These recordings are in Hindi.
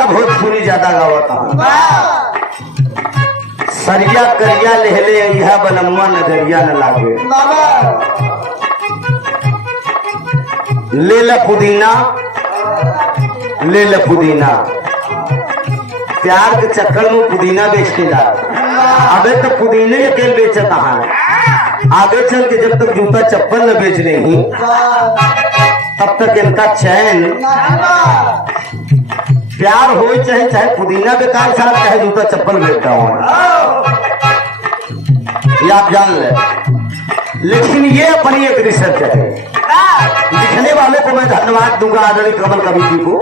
बढ़िया भोजपुरी ज्यादा गावता सरिया करिया लेहले यह बनमुआ नजरिया न लागे ले ल पुदीना ले ल पुदीना प्यार के चक्कर में पुदीना बेचते जा अबे तो पुदीने के तेल बेचता है आगे चल के जब तक जूता चप्पल न बेच रही तब तक इनका चैन प्यार हो चाहे चाहे पुदीना बेकार साहब चाहे जूता चप्पल बेचता हूँ ये आप जान ले लेकिन ये अपनी एक रिसर्च है लिखने वाले को मैं धन्यवाद दूंगा आदरणीय कमल कवि जी को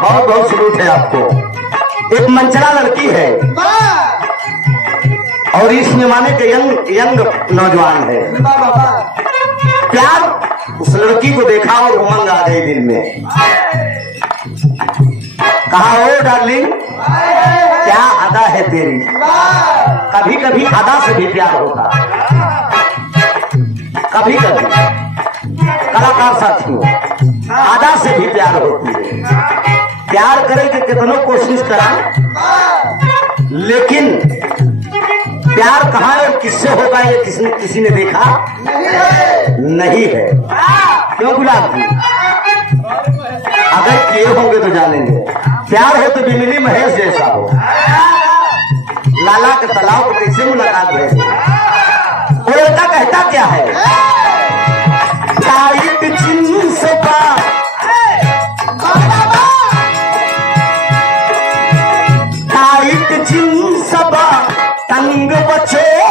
बहुत बहुत सलूट है आपको एक मंचला लड़की है और इस जमाने के यंग नौजवान है प्यार उस लड़की को देखा और उमंग आ गई दिल में कहा ओ डार्लिंग क्या अदा है तेरी कभी कभी अदा से भी प्यार होता कभी कभी कलाकार साथियों अदा से भी प्यार होती है प्यार करे कि कितनों कोशिश करा लेकिन प्यार कहाँ और किससे होगा ये किसी ने देखा नहीं है क्यों गुलाब जी अगर किए होंगे तो जानेंगे प्यार हो तो बिमिली महेश जैसा हो लाला के तालाब को कैसे मुलाकात है वो लड़का कहता क्या है टाइट जींस का टाइट जींस का तंग बचेली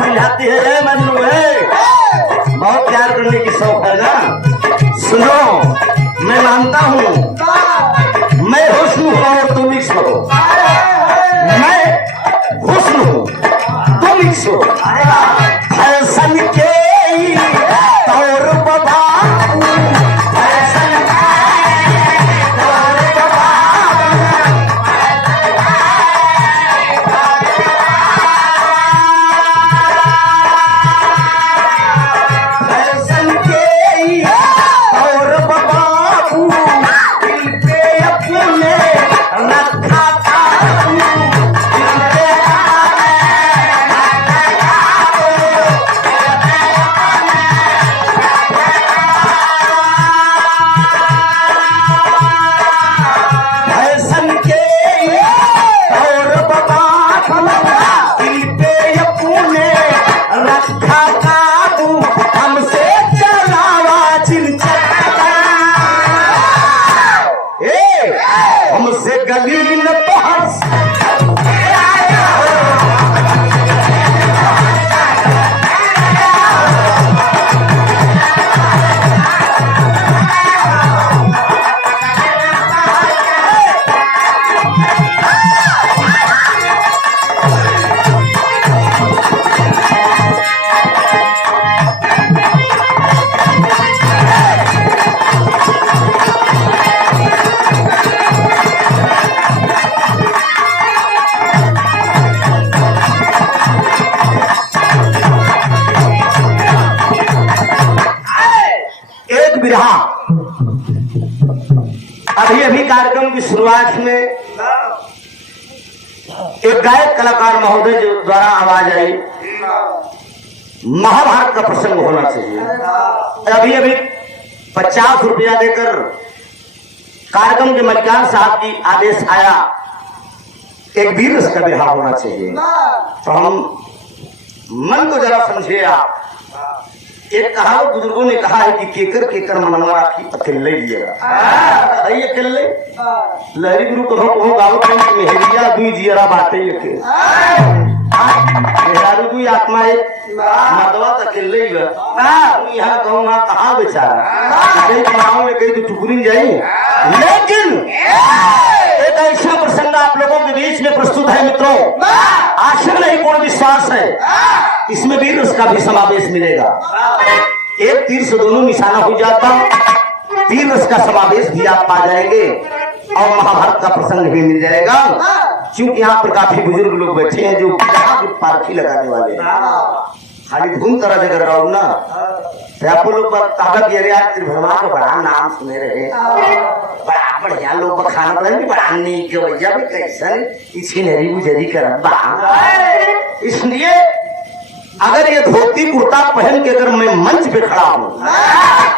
समझाती है मन्नू है बहुत प्यार करने की शौक है ना सुनो मैं मानता हूँ मैं हुस्न हूँ और तुम मिक्स हो मैं हुस्न हूँ तुम मिक्स हो फैशन के तौर बबा अभी अभी कार्यक्रम की शुरुआत में एक गायक कलाकार महोदय जो द्वारा आवाज आई, महाभारत का प्रसंग होना चाहिए। अभी अभी 50 रुपया देकर कार्यक्रम के मलिकार साहब की आदेश आया, एक वीर रस का विवाह होना चाहिए। तो हम मन को जरा समझे आप। एक कहावत बुजुर्गों ने कहा है कि केकर केकर मनवा की अकेले लिया अकेले लहरी गुरु कहो गावत में हेरिया दुई जियरा बाटे के मेहरारू दुई आत्मा है मर्दवा अकेले ही यहाँ कहूँ वहाँ कहाँ बेचारा कहीं गाँव में कहीं तो टुकड़ी जाई। लेकिन एक ऐसा प्रसंग आप लोगों के बीच में प्रस्तुत है मित्रों, आशा नहीं पूर्ण विश्वास है इसमें वीर उसका भी समावेश मिलेगा। एक तीर से दोनों निशाना हो जाता, तीर उसका समावेश भी आप पा जाएंगे और महाभारत का प्रसंग भी मिल जाएगा। क्योंकि यहाँ पर काफी बुजुर्ग लोग बैठे हैं जो पारखी लगाने वाले खाली धूम तरह जगह रहो ना तो आप लोग ताकत ये भगवान का बड़ा नाम सुने रहे, बड़ा बढ़िया लोग खाना भी बड़ा नहीं के भैया भी कैसा इसी नरी गुजरी कर। इसलिए अगर ये धोती कुर्ता पहन के अगर मैं मंच पे खड़ा हूँ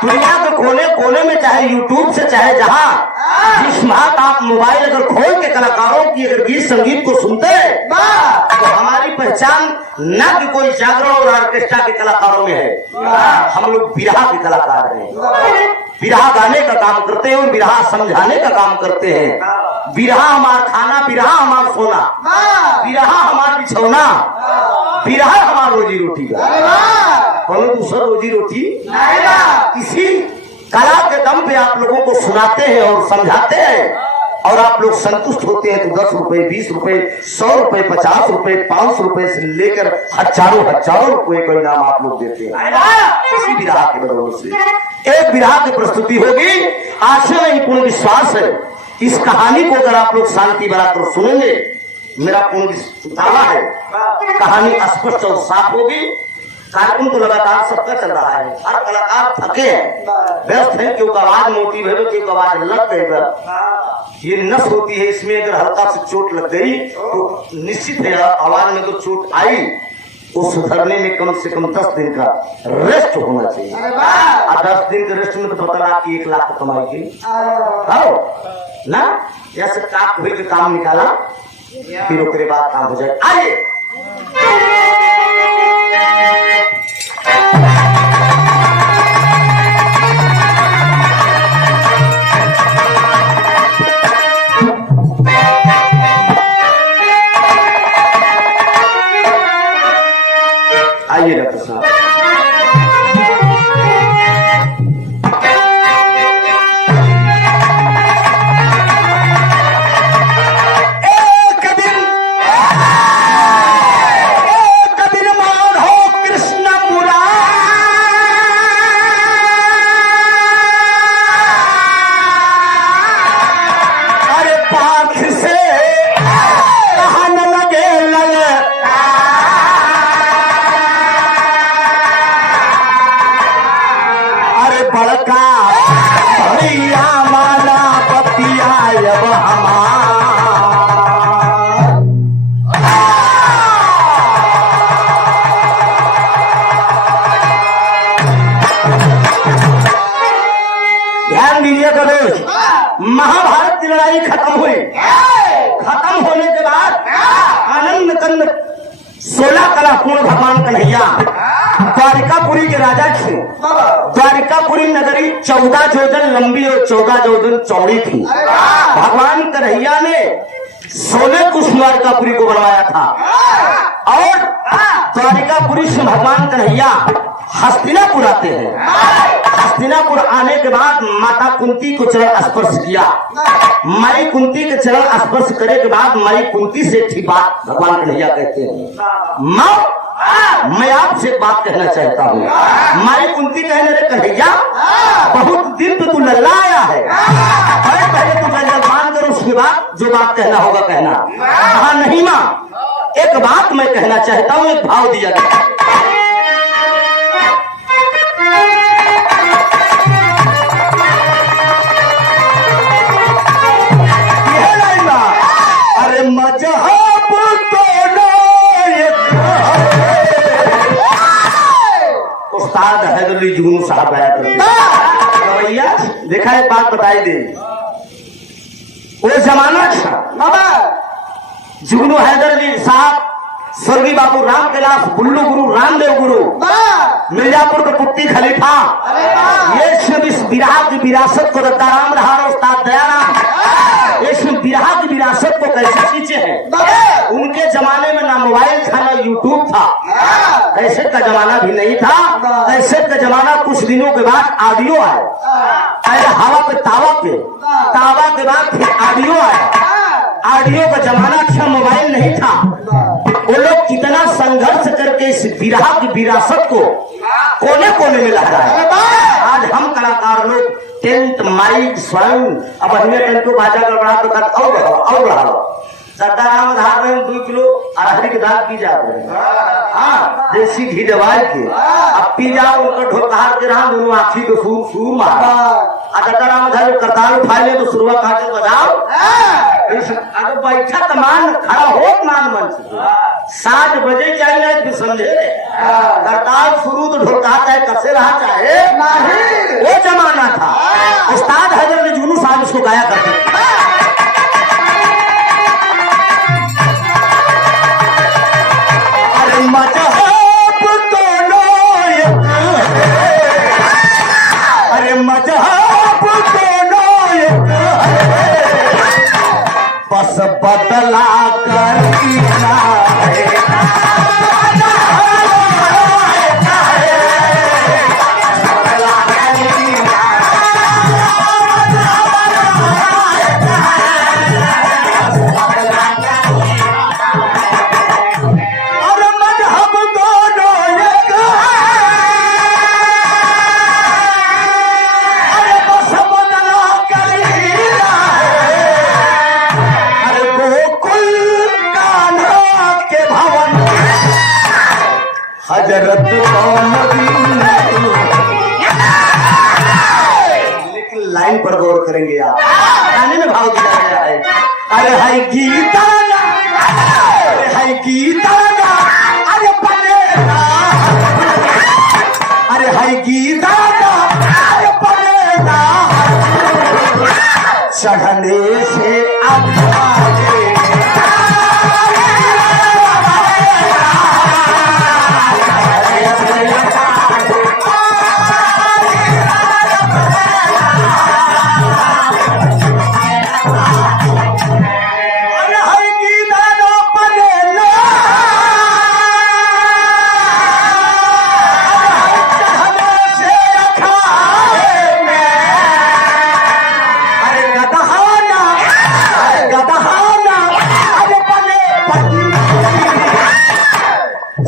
दुनिया के कोने कोने में, चाहे यूट्यूब से चाहे जहाँ जिस बात आप मोबाइल अगर खोल के कलाकारों की अगर गीत संगीत को सुनते हैं तो हमारी पहचान न कि कोई जागरण और ऑर्केस्ट्रा के कलाकारों में है, हम लोग बिरहा के कलाकार हैं। बिरहा गाने का काम करते हैं और बिरहा समझाने का काम करते हैं। बिरहा हमारा खाना, बिरहा हमारा सोना, बिरहा हमारा बिछौना, बिरहा हमारा रोजी रोटी का कौन दूसरा रोजी रोटी इसी कला के दम पे आप लोगों को सुनाते हैं और समझाते हैं और आप लोग संतुष्ट होते हैं तो 10 रुपए 20 रुपए 100 रुपए 50 रुपए 500 रुपए से लेकर हजारों रुपए का इनाम आप लोग देते हैं इसी बिरहा के बदौलत से। एक बिरहा की प्रस्तुति होगी, आशा नहीं पूर्ण विश्वास है इस कहानी को अगर आप लोग शांति बनाकर सुनेंगे, मेरा पूर्ण दावा है कहानी स्पष्ट और साफ होगी। कार्यक्रम तो लगातार सबका चल रहा है, हर कलाकार थके हैं, व्यस्त है, क्योंकि आवाज मोटी है, क्योंकि आवाज लग गई, ये नस होती है, इसमें अगर हल्का से चोट लग गई तो निश्चित है आवाज में तो चोट आई, वो सुधरने में कम से कम 10 दिन का रेस्ट होना चाहिए। और 10 दिन के रेस्ट में तो पता लगा कि 1 लाख कमाएगी ना, जैसे काक हुई के काम निकाला फिर उसके बाद काम हो जाए। आइए आइए डॉक्टर साहब। महाभारत की लड़ाई खत्म हुई, खत्म होने के बाद आनंद कंद 16 कला पूर्ण भगवान कन्हैया द्वारिकापुरी के राजा थे। द्वारिकापुरी नगरी 14 जोजन लंबी और 14 जोजन चौड़ी थी। भगवान कन्हैया ने 16 कुश द्वारिकापुरी को बनवाया था और द्वारिकापुरी से भगवान कन्हैया हस्तिनापुर आते हैं। हस्तिनापुर आने के बाद माता कुंती को चरण स्पर्श किया। माई कुंती के चरण स्पर्श करने के बाद माई कुंती से थी बात भगवान कन्हैया कहते हैं, माँ मैं आपसे एक बात कहना चाहता हूँ। माई कुंती कहने लगे कन्हैया बहुत दिन पे तू लल्ला आया है, पहले तू जलमान कर उसके बाद जो बात कहना होगा कहना। कहा नहीं माँ एक बात मैं कहना चाहता हूँ, एक भाव दिया गया। हैदर अली जुगनू साहब आया करते तो भैया देखा एक बात बताई दे वो जमाना था जुगनू हैदर अली साहब स्वर्गीय बाबू राम कैलाश बुल्लू गुरु रामदेव गुरु मिर्जापुर के पुट्टी खलीफा ये इस बिरहा की विरासत को दत्ताराम रहा उस्ताद दयाराम इस बिरहा की विरासत को कैसे खींचे हैं। उनके जमाने में ना मोबाइल था ना यूट्यूब था, कैसेट का जमाना भी नहीं था। कैसेट का जमाना कुछ दिनों के बाद ऑडियो आया, पहले हवा पे तावा के बाद फिर ऑडियो आया। ऑडियो का जमाना था, मोबाइल नहीं था। वो लोग कितना संघर्ष करके इस बिरहा की विरासत को कोने कोने में लहराए। आज हम कलाकार लोग टेंट माइक स्वयं अब अन्य को बाजा गड़बड़ा तो और बढ़ा लो सत्ताराम धार में 2 किलो अरहरी की दाल पी जाते हैं। हाँ देसी घी दवाई के अब पी जाओ उनका ढोकहार के रहा दोनों आखी को सूर मारा सत्ताराम धार करताल उठा ले तो शुरुआ काटे बजाओ अगर बैठा तमान खड़ा हो मान मन से 7 बजे चाहिए फिर समझे करताल शुरू तो ढोलका चाहे कसे रहा चाहे वो जमाना था। उस्ताद हैदर अली जुगनू साहब इसको गाया करते मजहब दोनों एक है, अरे मजहब दोनों एक है, बस बदला कर दिया है। हजरत लेकिन लाइन पर गौर करेंगे आप, गाने में भाव दिया गया है। अरे हाय गीता अरे हाय गीता अरे बनेगा अरे हाय गीता अरे बनेगा चढ़ने से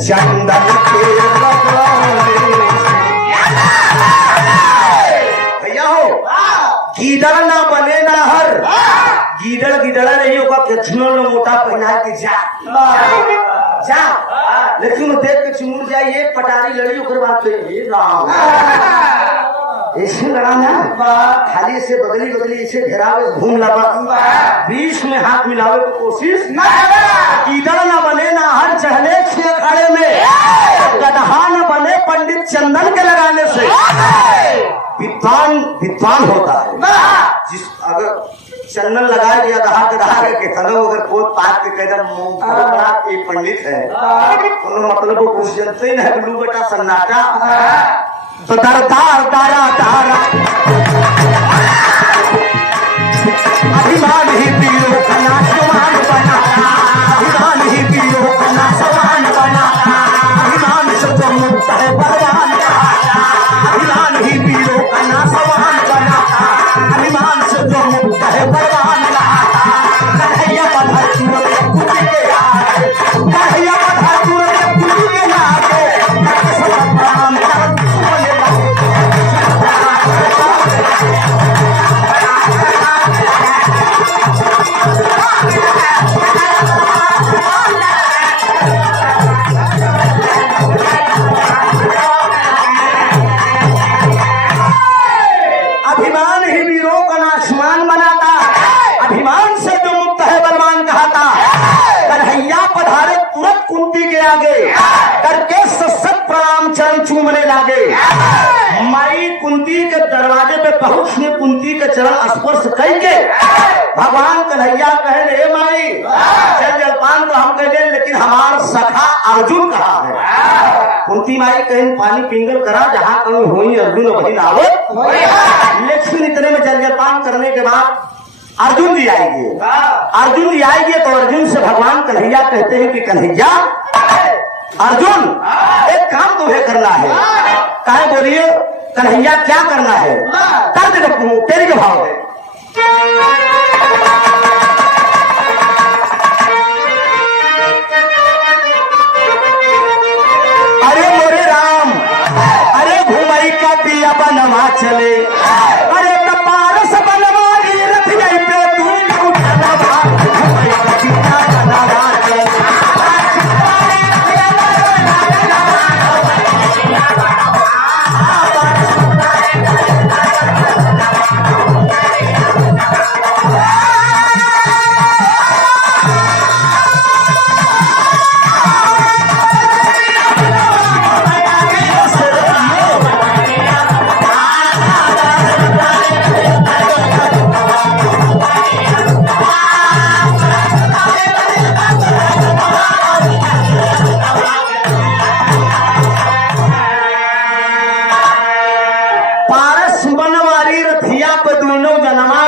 चंदन के भैया हो गीदड़ ना बने ना हर गीदड़ नहीं होगा कछुओं ने मोटा पहना के जा लेकिन देख के चिमुड़ जाइए पटारी लड़ी ओकर बात पे राम ऐसे लड़ाना खाली से बदली इसे घेरावे घूम लगा बीच में हाथ मिलावे की कोशिश गीदड़ ना बने ना हर चढ़ने से अखाड़े में गदहा न बने पंडित चंदन के लगाने से विद्वान होता है। जिस अगर चंदन लगा दिया दहा के अगर पोत पात के कदम एक पंडित है मतलब वो कुछ जनते ही नहीं लू बेटा सन्नाटा तो तारा अभिमान ही पीरो खना समान बना अभिमान ही पीरो खना समान बना अभिमान से तो मुक्त है भगवान अभिमान ही पीरो खना समान बना अभिमान से तो मुक्त है भगवान कन्हैया बधा चूर कुछ के आगे कन्हैया बधा चूर कुछ के आगे प्रणाम कर पधारे तुरंत कुंती के आगे करके सशक्त प्रणाम चरण चूमने लागे। माई कुंती के दरवाजे पे पहुंचने कुंती के चरण स्पर्श करके भगवान कन्हैया कहे माई जल जलपान तो हम कहे लेकिन हमार सखा अर्जुन कहाँ है। कुंती माई कहीं पानी पिंगल करा जहाँ कहीं हुई अर्जुन वही आवत। लेकिन इतने में जल जलपान करने के बाद अर्जुन जी आएंगे। अर्जुन जी आएंगे तो अर्जुन से भगवान कन्हैया कहते हैं कि कन्हैया अर्जुन एक काम तुम्हें करना है। कहे बोलिए कन्हैया क्या करना है। कर दे तेरी के भाव है। अरे मोरे राम अरे घुमई का पिया बनवा चले अरे कपारस बनवारी रथ गई पे तू उठा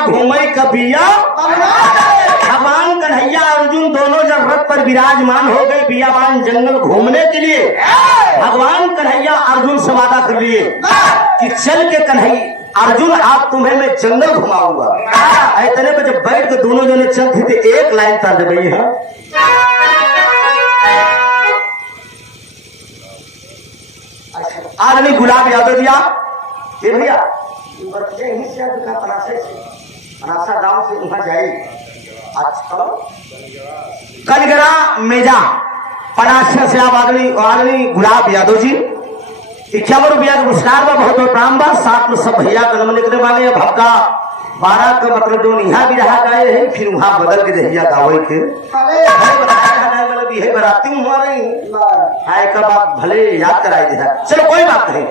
घुमई का पिया बनवा चले। भगवान कन्हैया अर्जुन दोनों जब रथ पर विराजमान हो गए बियाबान जंगल घूमने के लिए भगवान कन्हैया अर्जुन से वादा कर लिए कि चल के कन्हैया अर्जुन आप तुम्हें मैं जंगल घुमाऊंगा। इतने पे जब बैठ के दोनों जने चलते थे एक लाइन तर दे भैया आदमी गुलाब यादव दिया भैया अनासा गांव से वहां जाई अच्छा कलगरा मेजा पनासा से आप आदमी गुलाब यादव जी 51 रुपया का पुरस्कार बा बहुत बहुत प्रणाम बा। साथ में सब भैया कलम निकले वाले भक्का 12 का मतलब जो यहाँ भी रहा गए है फिर वहां बदल के दहिया गावे के मतलब ये बराती हुआ नहीं है कब आप भले याद कराए दे। चलो कोई बात नहीं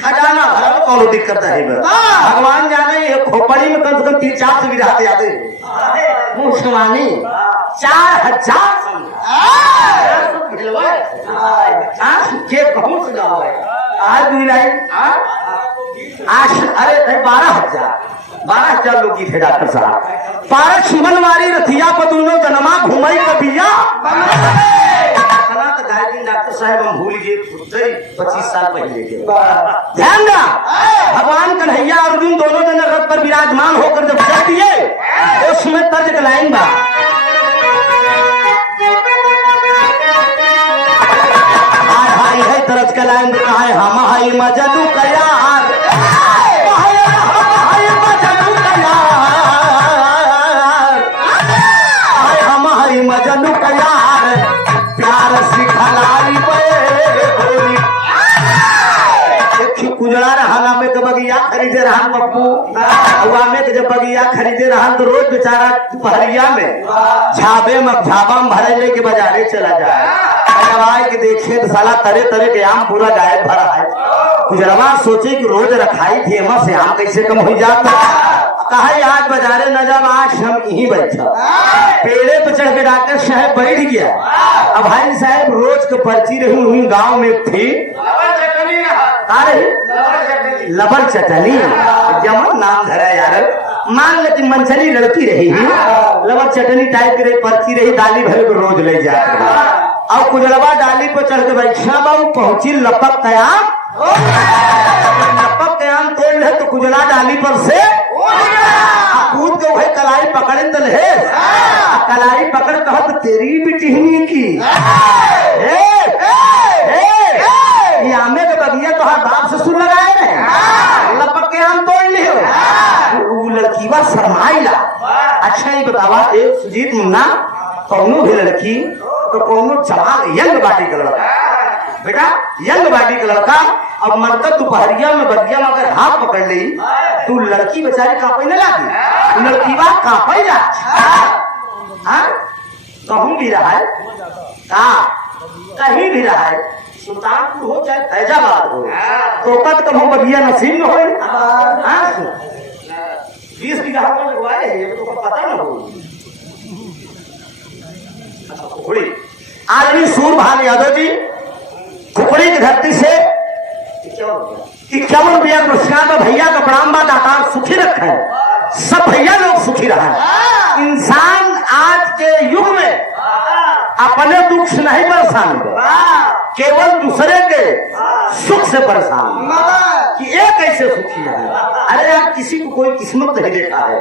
खजाना भरा कौन दिक्कत है भगवान जाने ये खोपड़ी में कम से कम 3-4 से भी रहते आते मुसलमानी 4000 के पहुंच आज मिलाई आज अरे 12,000 लोग की थे डॉक्टर साहब। पारक सुमन मारी रथिया पर दोनों जनमा घुमाई कबिया तो गायत्री डॉक्टर साहब हम भूल गए 25 साल पहले के। ध्यान ना भगवान कन्हैया अर्जुन दोनों जन रथ पर विराजमान होकर जब चल दिए उसमें तर्ज का लाइन बा हाय है तरज का लाइन कहा है हम हाय मजदू कयार हम हाय मजदू कयार प्यार सिखलाई कुजड़ा रहा में के बगिया खरीदे रहा पप्पू हुआ में जब बगिया खरीदे रहा तो रोज बेचारा पहरिया में झाबा में भरे लेके बाजारे चला जाए के देखे तो साला तरह तरह के आम पूरा गायब भरा है। गुजरवा सोचे कि रोज रखाई थी एमा से आम कैसे कम हो जाता कहा आज बाजारे न जब आज हम यहीं बैठा पेड़े पे चढ़ के डॉक्टर साहब बैठ गया। अब भाई साहब रोज के पर्ची रही हुई गांव में थी लबर चटनी जमन नाम धरा यार मान ले कि मनचली लड़की रही लबर चटनी टाइप की रही पर्ची रही दाली भरे को रोज ले जाते और कुजड़वा डाली पर चढ़ के बैठा बाबू पहुंची लपक कयाम तोड़ ले तो कुजड़ा डाली पर से कूद के वही कलाई पकड़े तल है कलाई पकड़ कहा तो तेरी बिटिहनी की आमे के बगिया तो हर बाप से सुन लगाए लपक के आम तोड़ लियो वो लड़की बा शर्माइला। अच्छा ये बतावा एक सुजीत मुन्ना कौनो भी लड़की तो कौनो जवान यंग बाटी का लड़का बेटा यंग बाटी का लड़का अब मरकर दोपहरिया में बगिया में अगर हाथ पकड़ ली तो लड़की बेचारी कांपे न लागी लड़की बात कांपे जा कहूँ भी रहा है का कहीं भी रहा है, सुल्तानपुर हो चाहे फैजाबाद हो, तो कद कब बगिया नसीब में हो 20 बीघा लगवाए हैं, ये तो पता ना हो। आदमी सूरभान यादव जी खुपड़ी की धरती से 51 रुपया पुरस्कार में भैया का प्रणाम बा, दातार सुखी रखा है, सब भैया लोग सुखी रहा है। इंसान आज के युग में अपने दुख से नहीं परेशान है, केवल दूसरे के सुख से परेशान है कि एक कैसे सुखी है। अरे यार किसी को कोई किस्मत नहीं देखा है,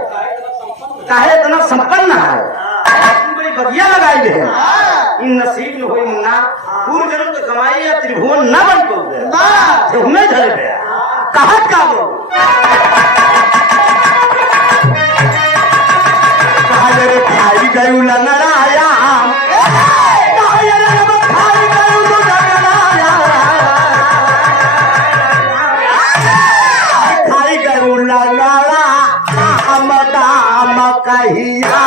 काहे इतना संपन्न है, बड़ी बगिया लगाई है, इन नसीब में हुई मुन्ना पूर्व जन्म तो कमाई या त्रिभुवन न बन तो उन्हें झल गया कहत का वो खाई गयू लंगड़ाया खाई गयू लंगड़ा दाम कहिया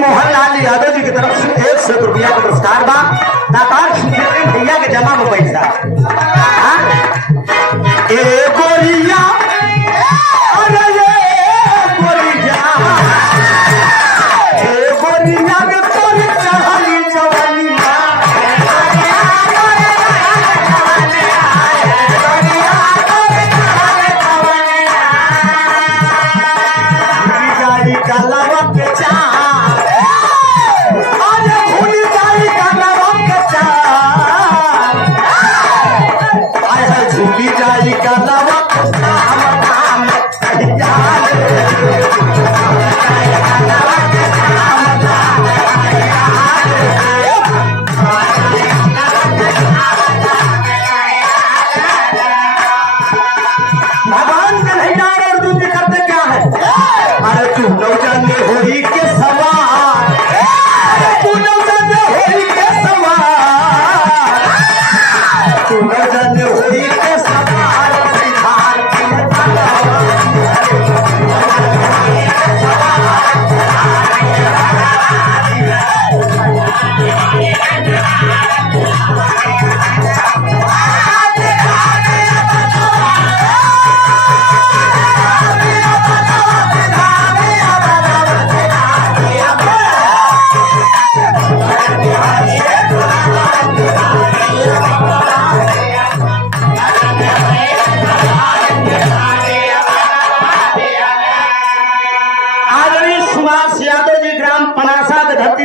मोहनलाल यादव जी की तरफ से 100 रुपया का पुरस्कार बा, दातार भैया के जमा में पैसा ए गोरिया अरे गोरिया ए गोरिया के तोरी चढ़ाली जवानिया जाई कलवा के चा भगवान कन्हैया अर्जुन जी करते क्या है, अरे तू नौजन होली के सवार, तू नौजन होली के सवार, तू नौजन होली के सवार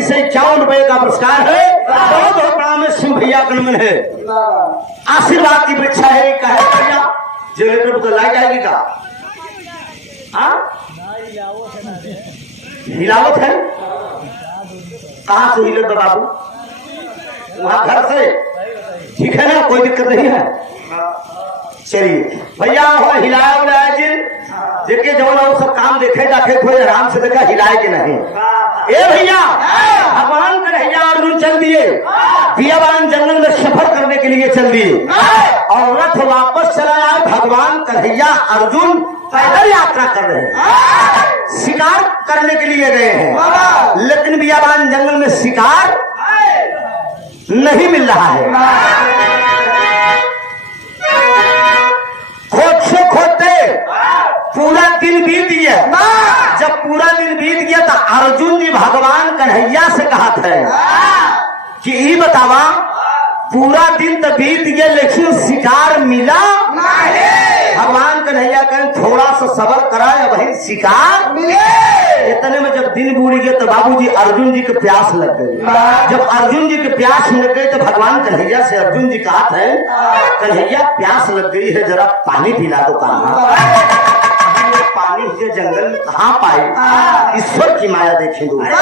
से 51 रुपए का पुरस्कार है, बहुत प्रणाम है सिंह भैया गणमन है, आशीर्वाद की वृक्षा है, कहे भैया जनरेटर तो लाई जाएगी का हिलावत है, कहाँ से हिलत बाबू, वहां घर से, ठीक है ना, कोई दिक्कत नहीं है। चलिए भैया हिलाया उलाया जी देखे जो वो सब काम देखे जाके थोड़े आराम से देखा हिलाए के नहीं। ए भैया भगवान कन्हैया अर्जुन चल दिए, बियाबान जंगल में सफर करने के लिए चल दिए और रथ वापस चला आए। भगवान कन्हैया अर्जुन पैदल यात्रा कर रहे हैं, शिकार करने के लिए गए हैं, लेकिन बियाबान जंगल में शिकार नहीं मिल रहा है। खोदते खोदते पूरा दिन बीत गया। जब पूरा दिन बीत गया तो अर्जुन जी भगवान कन्हैया से कहा था कि ये बतावा पूरा दिन तो बीत गया लेकिन शिकार मिला नहीं। भगवान कन्हैया कहें थोड़ा सा सबर कराए वही शिकार मिले। इतने में जब दिन बूढ़ गए तो बाबूजी अर्जुन जी के प्यास लग गई। जब अर्जुन जी के प्यास लग गई तो भगवान कन्हैया से अर्जुन जी कहा था कन्हैया प्यास लग गई है जरा पानी पिला दो। कहा पानी के जंगल में कहाँ पाए? ईश्वर की माया देखेंगे।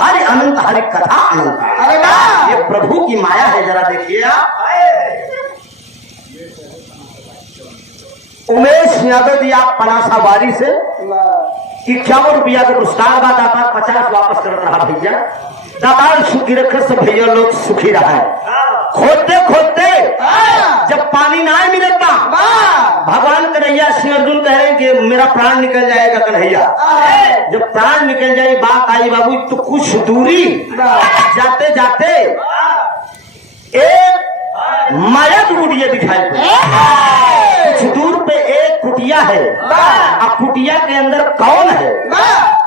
हरि अनंत हरि कथा अनंत, ये प्रभु की माया है। जरा देखिए आप उमेश यादव जी आप पनासाबारी से 51 रुपया का पुरस्कार का दातार 50 वापस कर रहा भैया। दातार सुखी रखे सब भैया लोग सुखी रहा है। खोदते खोदते जब पानी ना मिलता भगवान कन्हैया श्री अर्जुन कह रहे कि मेरा प्राण निकल जाएगा। कन्हैया जब प्राण निकल जाए बात आई बाबू तो कुछ दूरी जाते जाते एक माया कुटिया दिखाई पड़ी। कुछ दूर पे एक कुटिया है। अब कुटिया के अंदर कौन है?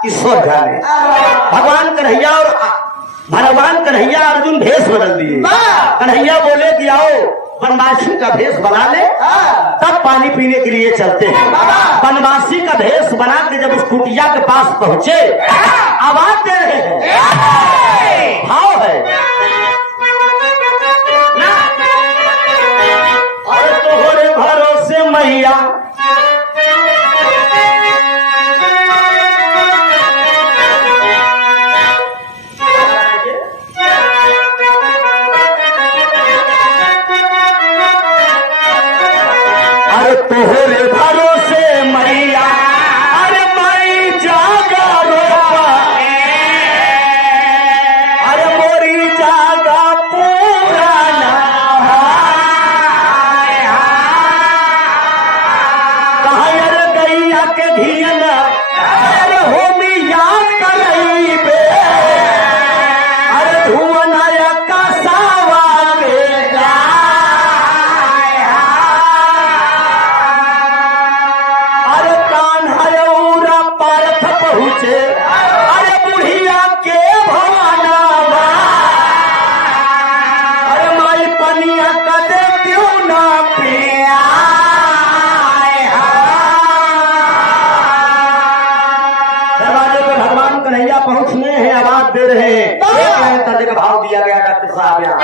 ईश्वर जाने। भगवान कन्हैया अर्जुन भेष बदल दिए। कन्हैया बोले कि आओ बनवासी का भेष बना ले तब पानी पीने के लिए चलते हैं। बनवासी का भेष बना के जब उस कुटिया के पास पहुंचे आवाज दे रहे हैं, भाव है और तोहरे भरोसे मैया तोहरे भरोसे मैया अरे मई जागा रोपा अरे मोरी जागा पुराना कहा अरे गैया के घियन अरे होमिया करई बे अरे धुवनाया का सावा के अरे बुढ़िया के भवाना अरे माई पनिया का दे क्यों ना पिया। दरवाजे पे भगवान कन्हैया पहुंचने हैं आवाज दे रहे हैं। तर्ज का भाव दिया गया डॉक्टर साहब यहाँ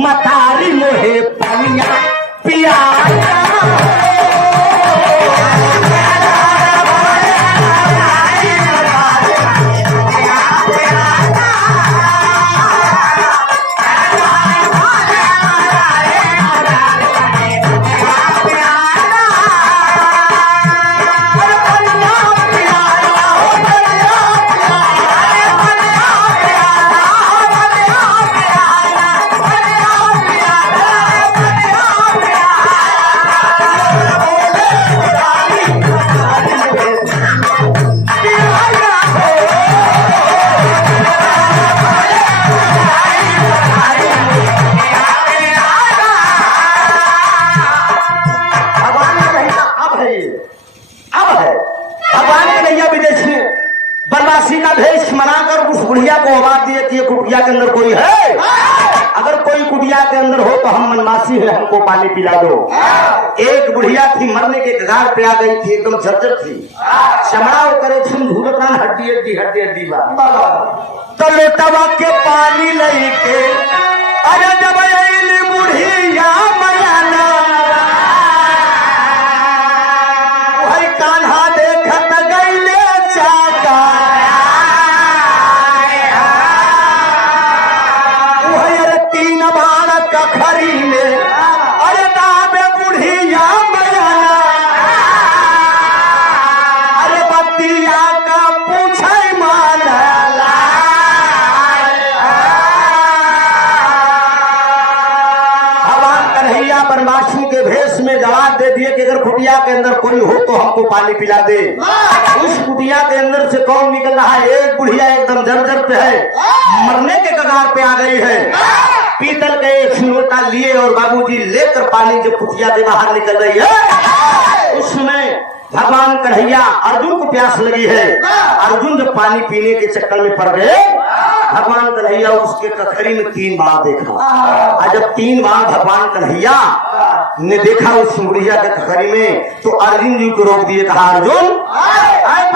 मतारी मोहे पनिया पिया बनवासी का भेष बनाकर उस बुढ़िया को आवाज दिए कि कुटिया के अंदर कोई है? अगर कोई कुटिया के अंदर हो तो हम बनवासी है, हमको पानी पिला दो। एक बुढ़िया थी मरने के कगार पे आ गई थी, एकदम जर्जर थी, चमड़ा करे झूलतान हड्डी हड्डी हड्डी हड्डी तो लोटवा के पानी लेके अरे जब बुढ़िया मयाना वही कान्हा देखत गईले चाका तीन बार कखरी में अरे दाबे बुढ़िया मयाना अरे बतिया का पूछे माना भगवान कन्हैया बनवासी के भेष में जवाब दे दिए कि अगर कुटिया के अंदर कोई हो तो हमको पानी पिला दे। उस कुटिया के अंदर से कौन निकल रहा है? एक बुढ़िया एकदम जर्जर पे है, मरने के कगार पे आ गई है। पीतल का एक सिलोटा लिए और बाबूजी लेकर पानी जब कुटिया से बाहर निकल रही है, उस समय भगवान कन्हैया अर्जुन को प्यास लगी है। अर्जुन जब पानी पीने के चक्कर में पड़ गए, भगवान कन्हैया उसके कखरी में 3 बार देखा। और जब 3 बार भगवान कन्हैया ने देखा उस बुढ़िया के कखरी में, तो अर्जुन जी को रोक दिए, कहा अर्जुन आए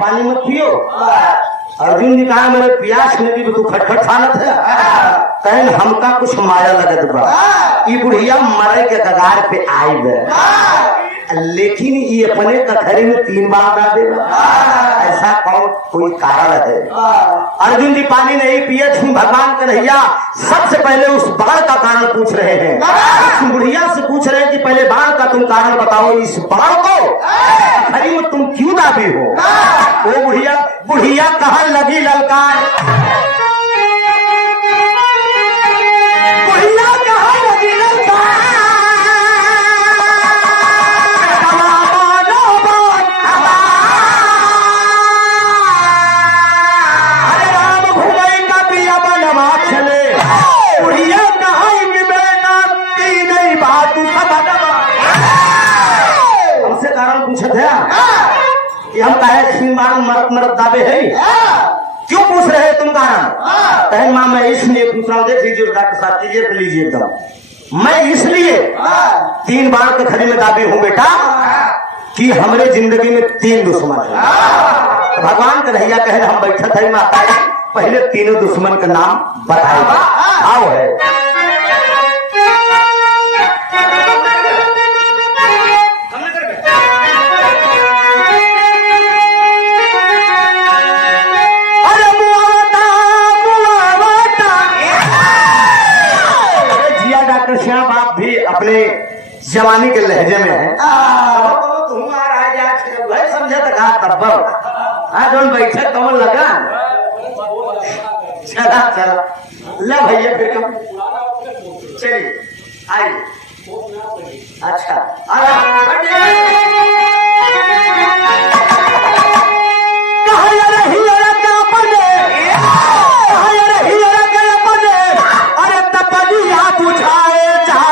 पानी मत पियो। अर्जुन ने कहा मेरे प्यास नहीं तो तू खटखट खानत है, कहें हमका कुछ माया लगत बा, ये बुढ़िया मरे के कगार पे आई, लेकिन ये अपने कखरे में 3 बार डाल देगा, ऐसा कौन कोई कारण है? अर्जुन जी पानी नहीं पिए थे। भगवान कन्हैया सबसे पहले उस बाढ़ का कारण पूछ रहे हैं, उस बुढ़िया से पूछ रहे हैं कि पहले बाढ़ का तुम कारण बताओ, इस बाढ़ को कखरी में तुम क्यों दाबी हो? वो बुढ़िया कहाँ लगी ललकार, बुढ़िया कहाँ लगी ललकार, कि हम कहे मरत मरत दावे है, क्यों पूछ रहे तुम कारण? कहे माँ मैं इसलिए पूछ रहा हूँ, देख लीजिए डॉक्टर साहब कीजिए लीजिए एकदम, मैं इसलिए 3 बार कखरी में दावे हूँ बेटा कि हमारे जिंदगी में 3 दुश्मन है। तो भगवान कन्हैया कहे हम बैठे थे माता पहले तीनों दुश्मन का नाम बताएगा। आओ है अपने जवानी के लहजे में है, समझे तो कहा तब आज बैठे कमल लगा, चला चला ले भैया फिर कम चलिए आइए। अच्छा अरे तपनिया बुझाए जा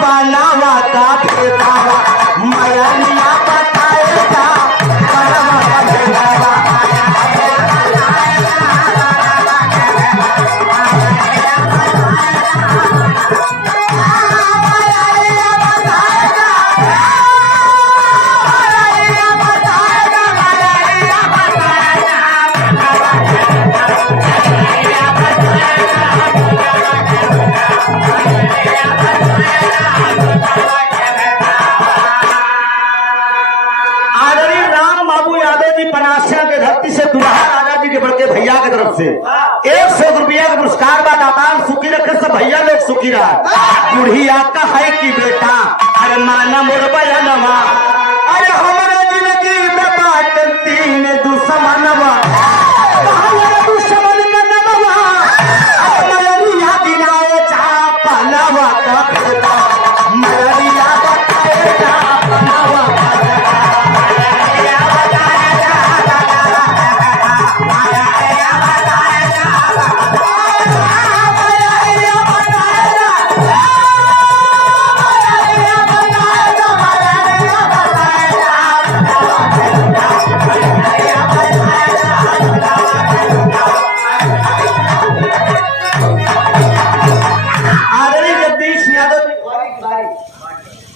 बनावा का भेदावा मयनिया बताए जा बनावा का भेदावा। भैया की तरफ से 100 रुपया का पुरस्कार बा, दातार सुखी रखे सब भैया लोग सुखी रहा। बुढ़िया का है कि बेटा अरे माना मोर बयानवा, अरे हमारे जिंदगी में बात 3 दुश्मनवा, दुश्मन का नमवा मरिया दिनाए चा पहलवा का बेटा मरिया बताए चा पहलवा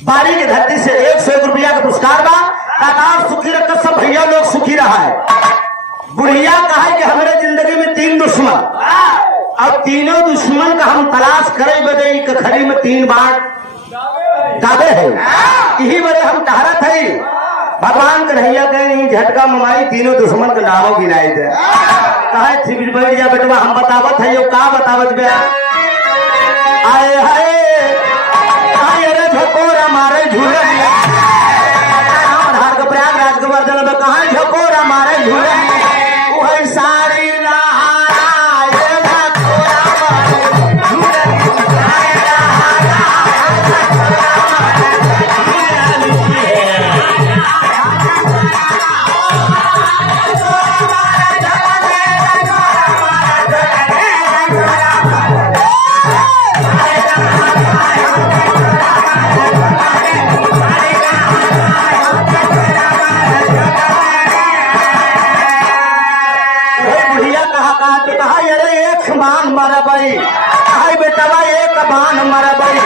बारी की धरती से 100 रुपया का पुरस्कार बा, दातार सुखी रखकर सब भैया लोग सुखी रहा है। बुढ़िया कहा है कि हमारे जिंदगी में 3 दुश्मन, अब तीनों दुश्मन का हम तलाश करे बदे कखरी में 3 बार दावे है, यही वजह हम टहरत है। भगवान कन्हैया कहे झटका ममाई तीनों दुश्मन का नामों गिनाई दे, कहे ठीक बैठ जा बेटवा हम बतावत है, का बतावत बे आए हाय झकोरा मारे झूले प्रयागराज के वर्जन में कहा झकोरा मारे झूले वही सारी बाण मरबई,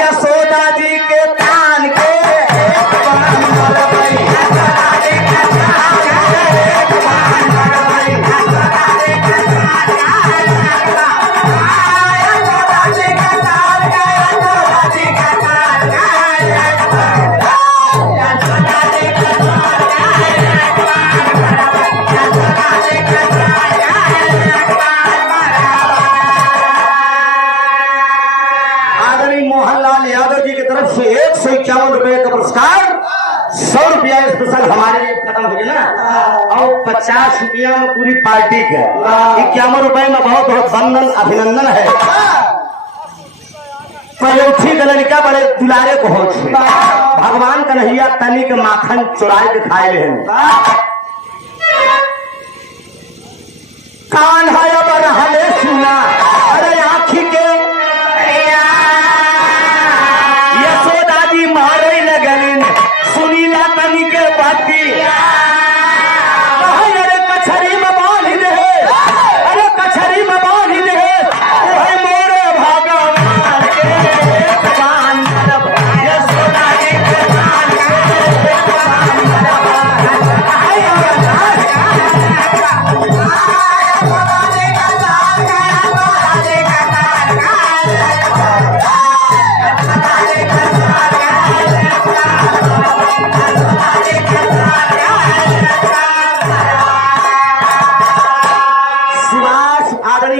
यशोदा जी के तान के एक बाण मरबई, यशोदा जी के तान के एक बाण मरबई, यशोदा जी के तान के एक बाण, यशोदा जी के तान के, यशोदा जी के तान के एक बाण, यशोदा जी के तान के एक बाण मरबई, यशोदा जी के तान के एक बाण मरबई। आदरणीय मोहनलाल यादव जी की तरफ से 151 रुपए का पुरस्कार, 100 रुपया स्पेशल हमारे लिए खत्म हो गया ना, और 50 रुपया में पूरी पार्टी का, 51 रुपए में बहुत बहुत वंदन अभिनंदन है। पयोठी का लड़का बड़े दुलारे को हो, भगवान कन्हैया तनी के माखन चुराए के खाए हैं। कान है अब रहले सुना, अरे आँखी के यशोदा जी मारे लगन, सुनीला तनी के बाती, अरे कछरी में बांध दे, अरे कछरी में बांध दे, ओहे मोरे भगवान के एक बाण मरब, यशोदा जी के तान के एक बाण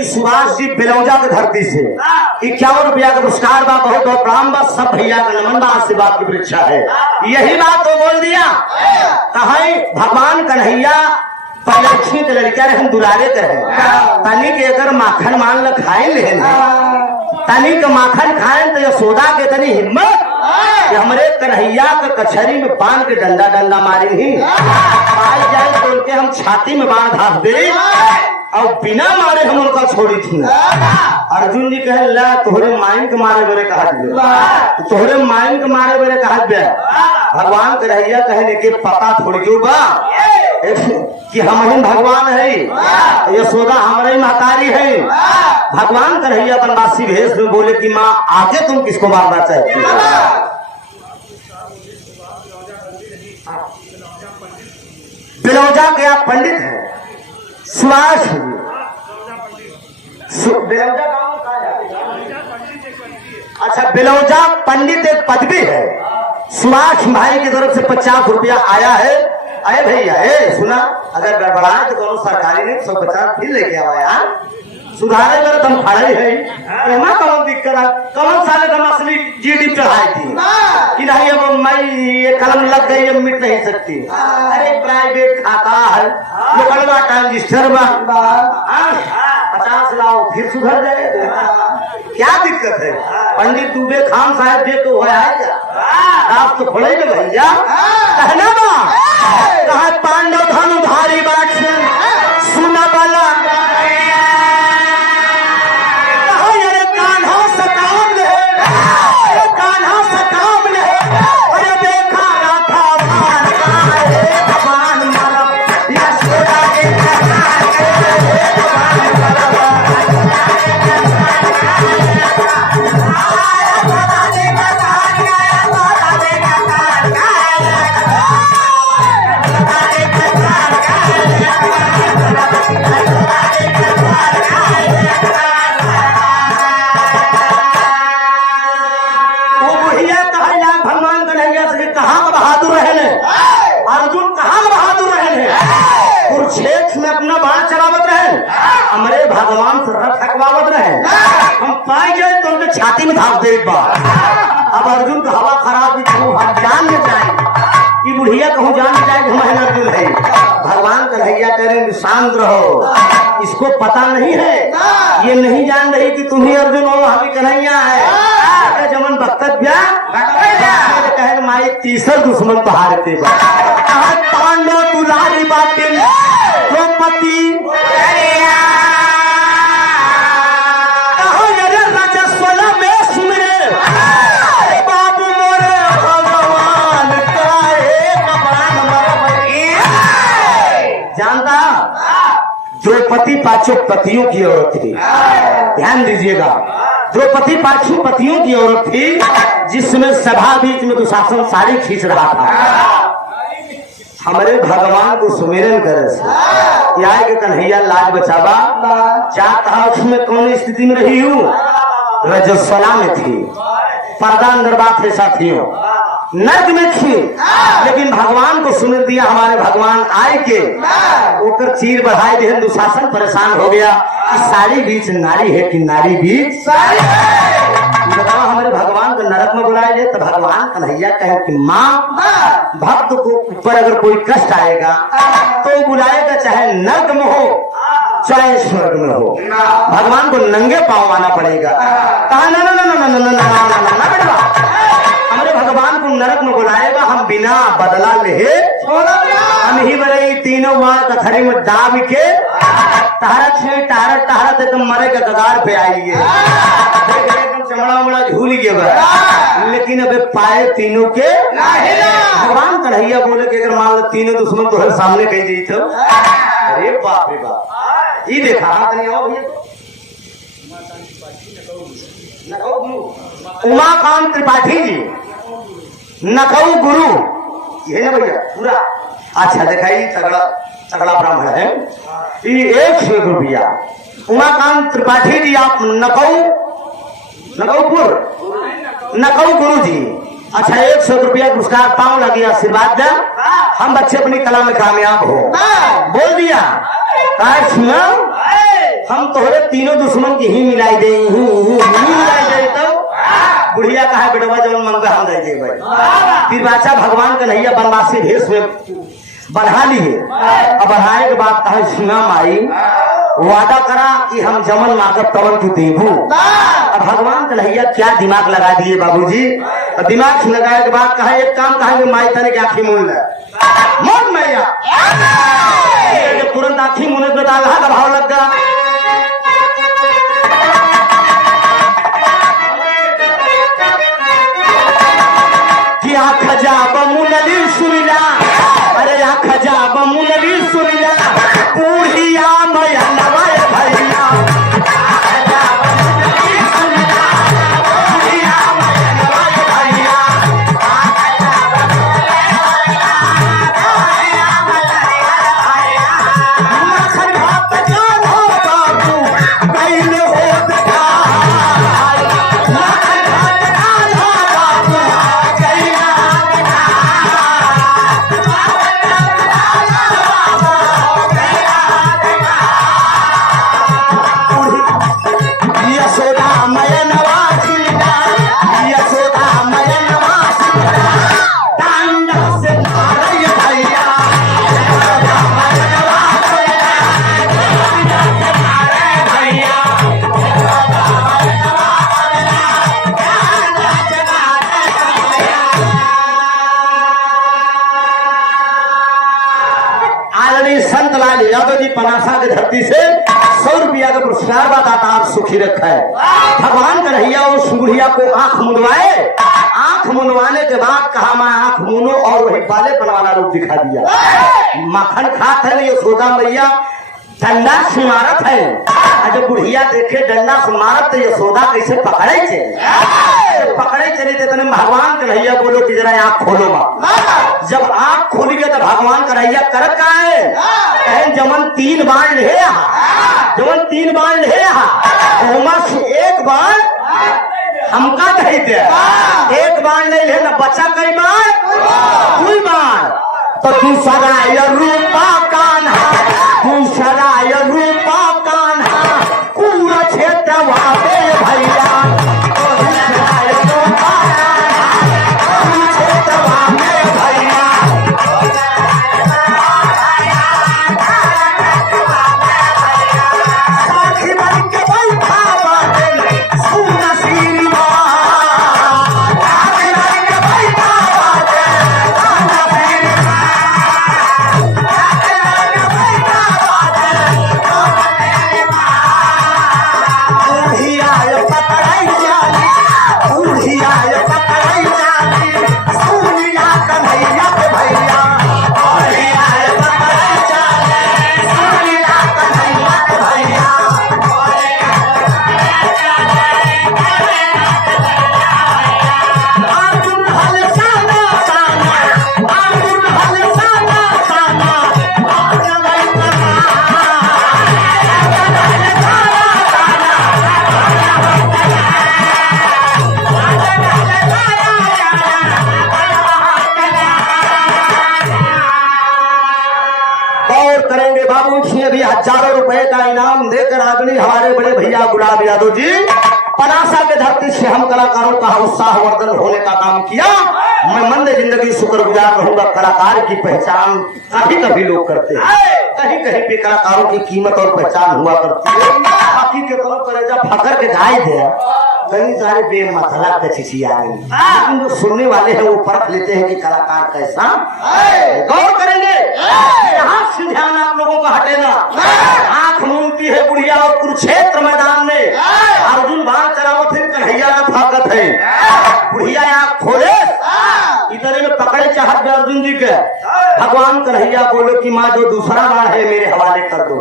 सुभाष जी बेलौजा के धरती से 51 रुपया का पुरस्कार बा, बहुत बहुत प्रणाम बा, सब भैया का नमन बा, आशीर्वाद की परीक्षा है। यही बात तो बोल दिया, कहीं भगवान कन्हैया पलक्ष्मी के लड़का रहे, दुलारे के रहे, तनी के अगर माखन मान ल खाए ले, तनी के माखन खाए तो यशोदा के तनी हिम्मत कि हमरे कन्हैया के कछरी में बांध के डंडा डंडा मारे नहीं पाई जाए तो उनके हम छाती में बांध धास दे, और बिना मारे हम उनका छोड़ी थी। अर्जुन जी कहे ला तोहरे माइन के मारे बेरे कहा दिया, तोहरे माइन के मारे बेरे कहा दिया। भगवान कन्हैया कहने के पता थोड़ी क्यों बा कि हम ही भगवान है, यशोदा हमारे महतारी है। भगवान कन्हैया बनवासी भेष में बोले कि माँ आगे तुम किसको मारना चाहती हो? बेलौजा के आप पंडित हैं, सुभाष बेलौजा गांव का है। अच्छा, बेलौजा पंडित एक पदवी है। सुभाष भाई की तरफ से 50 रुपया आया है। अरे भैया सुना, अगर गड़बड़ाए तो कौन सरकारी नहीं 150 फिर लेके आओ यार, सुधारे मेरे तुम खड़े है कौन दिक्कत है? कौन साल का मछली जीडी चढ़ाई थी कि नहीं, अब मैं ये कलम लग गई अब मिट नहीं सकती। अरे प्राइवेट खाता है, लोकलवा ट्रांजिस्टर में 50 लाओ फिर सुधर जाए, क्या दिक्कत है? पंडित दुबे खान साहब जी तो आएगा, आप तो खोले भैया कहना बा कहा पांडव धन उधारी बाट सुना वाला हमारे भगवान से थकवावत रहे, हम पाई जाए तो उनके छाती में धाप दे बार। अब अर्जुन का हवा खराब भी कहूँ हम जान में जाए, ये बुढ़िया कहूँ जान में जाए हमारे अर्जुन है। भगवान कन्हैया करेंगे शांत रहो, इसको पता नहीं है, ये नहीं जान रही कि तुम ही अर्जुन हो हम कन्हैया है। जमन वक्तव्य कहे माई तीसर दुश्मन बहारते पांडव दुलारी बाटे द्रौपदी द्रौपदी पांचों पतियों की औरत थी। ध्यान दीजिएगा, द्रौपदी पाशुपतियों की औरत थी जिसमें सभा बीच में दुशासन साड़ी खींच रहा था। हमारे भगवान को सुमिरन करे से या के कन्हैया लाज बचावा चाहता उसमें कौन स्थिति में रही हूँ, रजस्वला में थी, पर्दा अंदर बात है साथियों, नर्क में थी, लेकिन भगवान को सुन दिया। हमारे भगवान आए के ओकर चीर बढ़ाए दे, दुशासन परेशान हो गया कि साड़ी बीच नारी है कि नारी बीच साड़ी है। बताओ हमारे भगवान को नरक में बुलाए दे तो भगवान कन्हैया कहे कि माँ भक्त को ऊपर अगर कोई कष्ट आएगा तो बुलाएगा, चाहे नर्क में हो चाहे स्वर्ग में हो, भगवान को नंगे पांव आना पड़ेगा। कहा ना ना ना ना ना ना ना ना बेटा, हमारे भगवान को नरक में बुलाएगा, हम बिना बदला ले हम ही बड़े तीनों बार कथरी में दाब के टहरत एकदम मरे के कगार पे आइए, एकदम चमड़ा उमड़ा झूल गया, लेकिन अबे पाए तीनों के भगवान कन्हैया बोले कि अगर मान लो तीनों दुश्मन तो सामने कह दी तो अरे बाप रे बाप, ये देखा उमाकांत त्रिपाठी जी नकऊ गुरु, ये ना भैया पूरा अच्छा दिखाई तगड़ा तगड़ा ब्राह्मण है, ये 100 रुपया। उमाकांत त्रिपाठी जी आप नकऊ गुरु जी, अच्छा 100 रुपया पुरस्कार पाओ, लगे आशीर्वाद दे, हम बच्चे अपनी कला में कामयाब हो। बोल दिया सुना हम तोहरे तीनों दुश्मन की ही मिलाई दे, तो बुढ़िया कहा बेटवा जब मंगा हम दे दे भाई। फिर बाचा भगवान कन्हैया बनवासी भेष में बढ़ा लिए, अब बढ़ाए के बाद कहा सुना माई वादा करा कि हम जमन मांगब तवन तू देबू। अब भगवान कन्हैया क्या दिमाग लगा दिए बाबूजी, दिमाग लगाए के बाद कहा एक काम कहा कि माई तने की आँखी मूल मोट मैया, तुरंत आँखी मुने पे डाला का भाव लग गया। खजा बमुनली सुरिया, अरे खजा बमुनली सुरिया, पूरिया मैया नवाय भैया, खजा बमुनली सुरिया, पूरिया मैया नवाय भैया, खजा बमुनली सुरिया, पूरिया मैया मखन भात जान हो बाबू पहले हो बेटा, मखन भात जान हो बाबू पनासा की धरती से 100 रुपया का पुरस्कार बताता आप सुखी रखा है। भगवान कन्हैया उस बुढ़िया को आंख मुंदवाए, आंख मुंदवाने के बाद कहा मैं आंख मुनो और वही बाले बनवाना रूप दिखा दिया। माखन खात है यशोदा मैया डंडा से मारत है, जब बुढ़िया देखे डंडा से मारत तो यशोदा कैसे पकड़े चले थे तने भगवान कन्हैया बोलो कि जरा आँख खोलो माँ। जब आँख खोली गई तो भगवान कन्हैया करत का है, कहे जमन 3 बाण ले जमन 3 बाण ले से एक बाण हमका कही दे, एक बाण नहीं ले ना बच्चा कई बाण 2 बाण, तो तू सराय रूपा कान्हा, तू सराय रूपा कान्हा, पूरा क्षेत्र वादे भैया, नाम देकर अगली हमारे बड़े भैया गुलाब यादव जी पनासा के धरती से हम कलाकारों का उत्साह वर्धन होने का काम किया। मैं मंद जिंदगी शुक्रगुजार रहूंगा। कलाकार की पहचान कभी कभी लोग करते हैं, कहीं कहीं पे कलाकारों की कीमत और पहचान हुआ करती है। बाकी के तरफ करेजा फकर के गाय दे कई सारे बेमतलब के चिचिया है, लेकिन जो सुनने वाले हैं वो परख लेते हैं कि कलाकार कैसा। गौर करेंगे, यहाँ से ध्यान आप लोगों का हटेगा। आंख मूंदती है बुढ़िया और कुरुक्षेत्र मैदान में अर्जुन बाण चलावत है, कन्हैया का ताकत है। बुढ़िया आंख खोले इधर में पकड़े चाहत अर्जुन जी के, भगवान कन्हैया बोलो कि माँ जो दूसरा बाण है मेरे हवाले कर दो।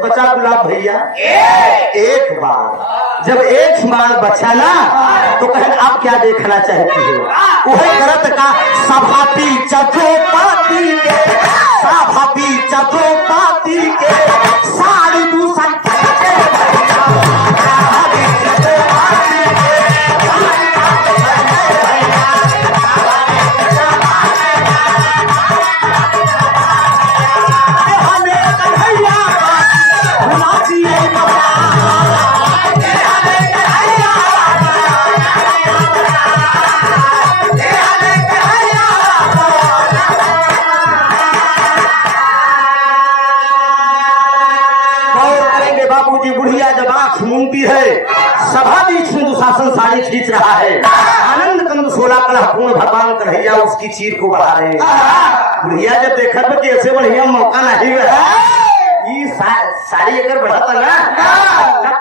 बचा गुलाब भैया एक बार, जब एक बार बचा ना तो कहें आप क्या देखना चाहती हो? वही करत का सभापी चतुपाती के, सभापी चतुपाती के साड़ी दूसरा है। सभा बीच में दुशासन साड़ी खींच रहा है। आनंद कंद 16 कलह पूर्ण भगवान कन्हैया उसकी चीर को बढ़ा रहे हैं। बुढ़िया जब देखा तो कैसे बढ़िया मौका नहीं साड़ी अगर बढ़ाता ना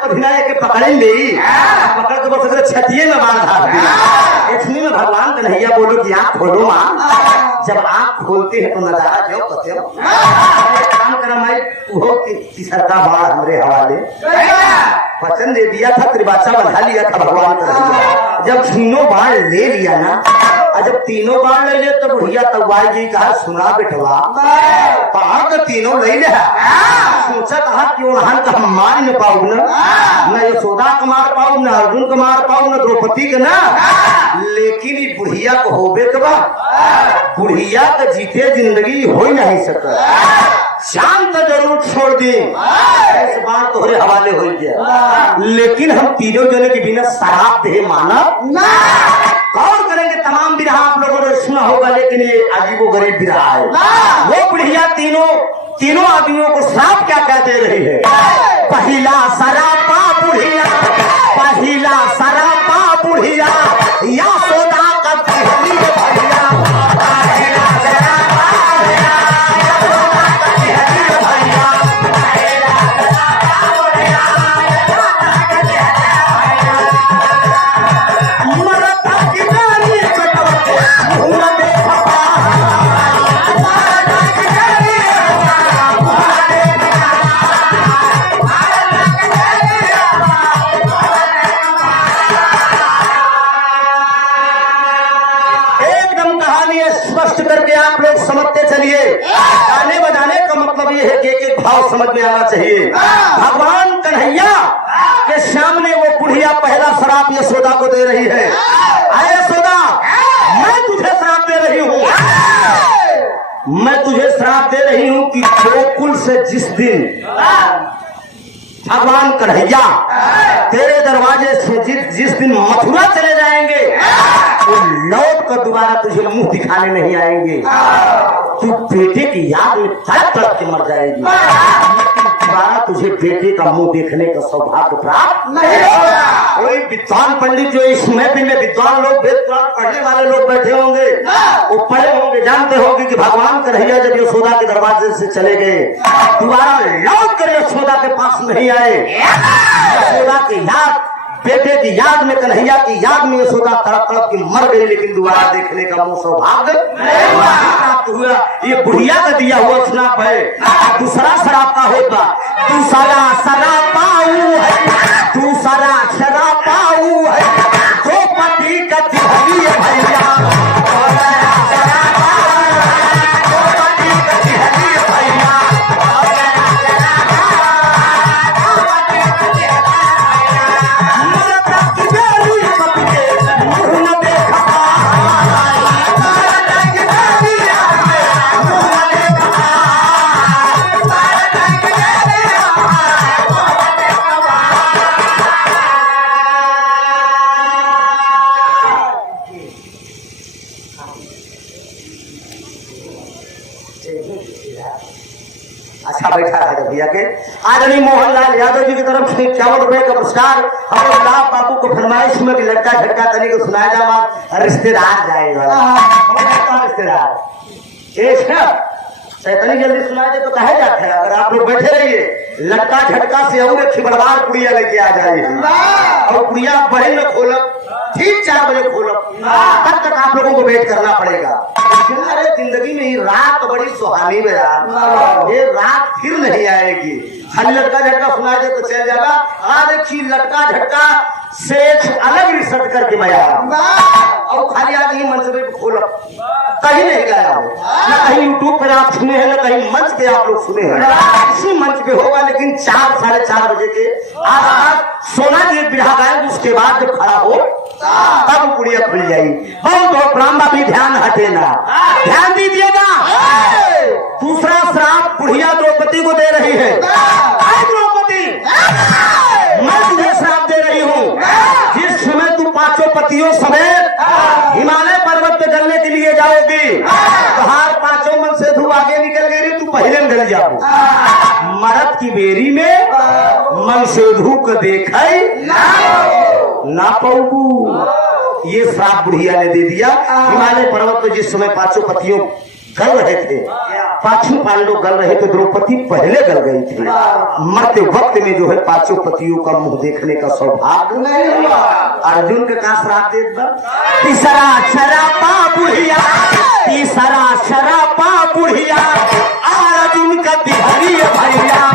तब के पकड़े ले पकड़ के बस छतिए में बांध धार इतनी में भगवान कन्हैया बोलो कि आँख खोलो माँ। जब आँख खोलते हैं तो नजारा जो कहते हो काम करा मैं वो तीसरा बाढ़ हमारे हवाले वचन दे दिया था, त्रिबाचा बना लिया था भगवान कन्हैया। जब तीनों बाढ़ ले लिया ना और जब तीनों बाढ़ ले लिया तब भैया तवाई जी कहा सुना बेटवा पहाड़ तो तीनों ले लिया। सोचा कहा क्यों हन का हम मार न पाऊ न यशोदा को मार पाऊ न अर्जुन को मार पाऊ न द्रौपदी के ना, लेकिन बुढ़िया को होबे के बाद बुढ़िया का जीते जिंदगी हो ही नहीं सका। शाम तो जरूर छोड़ दी इस बार तोहरे हवाले हो गया, लेकिन हम तीनों जने के बिना शराब दे माना कौन करेंगे। तमाम बिरहा आप लोगों ने सुना होगा, लेकिन ये अजीबो गरीब बिरहा है। वो बुढ़िया तीनों आदमियों को श्राप क्या क्या दे रही है। पहला सरापा बुढ़िया, पहला सरापा बुढ़िया या सोदा का भैया गाने बजाने का मतलब ये है कि एक भाव समझ में आना चाहिए। भगवान कन्हैया के सामने वो बुढ़िया पहला शराब यशोदा को दे रही है। अरे यशोदा मैं तुझे श्राप दे रही हूँ, मैं तुझे श्राप दे रही हूँ कि गोकुल से जिस दिन भगवान कन्हैया तेरे दरवाजे से जिस दिन मथुरा चले जाएंगे वो लौट कर दोबारा तुझे मुंह दिखाने नहीं आएंगे। तू बेटे की याद में तड़प तड़प के मर जाएगी, दोबारा तुझे बेटे का मुंह देखने का सौभाग्य प्राप्त नहीं होगा। कोई विद्वान पंडित जो इस महफिल में विद्वान लोग वेद पुराण पढ़ने वाले लोग बैठे होंगे वो पढ़े होंगे, जानते होंगे कि भगवान कन्हैया जब यशोदा के दरवाजे से चले गए दोबारा लौट कर यशोदा के पास नहीं आए। यशोदा की याद बेटे की याद में, कन्हैया की याद में यशोदा तड़प तड़प के मर गई, लेकिन दोबारा देखने का वो सौभाग्य प्राप्त हुआ। ये बुढ़िया का दिया हुआ श्राप है। दूसरा शराब का होगा दूसरा शराब पाऊ है, दूसरा शराब पाऊ है तो पति का तिहरी भैया अच्छा बैठा है भैया के आदरणीय मोहनलाल यादव जी की तरफ से 51 रुपए का पुरस्कार हमारे गुलाब बाबू को फरमाइश में लड़का झटका तनी को सुनाया जा रिश्तेदार जाएगा रिश्तेदार सैतनी जल्दी सुनाई दे तो कहे जाते हैं। अगर आप लोग बैठे रहिए लटका झटका से और अच्छी बर्बाद कुड़िया लेके आ जाएगी और कुड़िया बड़े न खोलब ठीक 4 बजे खोलब तब तक आप लोगों को वेट करना पड़ेगा। अरे जिंदगी में ये रात बड़ी सुहानी है यार, ये रात फिर नहीं आएगी। खाली लटका झटका सुनाई दे तो चल जाएगा। आज एक लटका झटका से अलग रिसर्च करके मैं आया और खाली आज ही मंच पे खोल कहीं नहीं गया हो न कहीं यूट्यूब पर आप सुने हैं न कहीं मंच पे आप लोग सुने हैं। इसी मंच पे होगा लेकिन 4 साढ़े 4 बजे के आज सोना जी बिरहा गाएंगे उसके बाद जब खड़ा हो तब कुड़िया खुल जाएगी। बहुत प्रणाम बाबी ध्यान हटे ना ध्यान दीजिएगा। दूसरा श्राप बुढ़िया द्रौपदी को दे रही है। द्रौपदी मैं तुझे श्राप दे रही हूँ जिस समय तू 5 पतियों समेत हिमालय पर्वत पे जलने के लिए जाओगी बाहर 5 मन से धू आगे निकल गई तू पहले निकल जाओ। मरद की बेरी में मन से धू को देख ना पाऊ ये श्राप बुढ़िया ने दे दिया। हिमालय पर्वत पे जिस समय 5 पतियों गल रहे थे 5 पांडव गल रहे थे द्रौपदी पहले गल गई थी। मरते वक्त में जो है 5 पतियों का मुंह देखने का सौभाग्य नहीं हुआ। अर्जुन के का श्राप दे तीसरा शरापा बुढ़िया तीसरा शरापा बुढ़िया अर्जुन का बिहारी भैया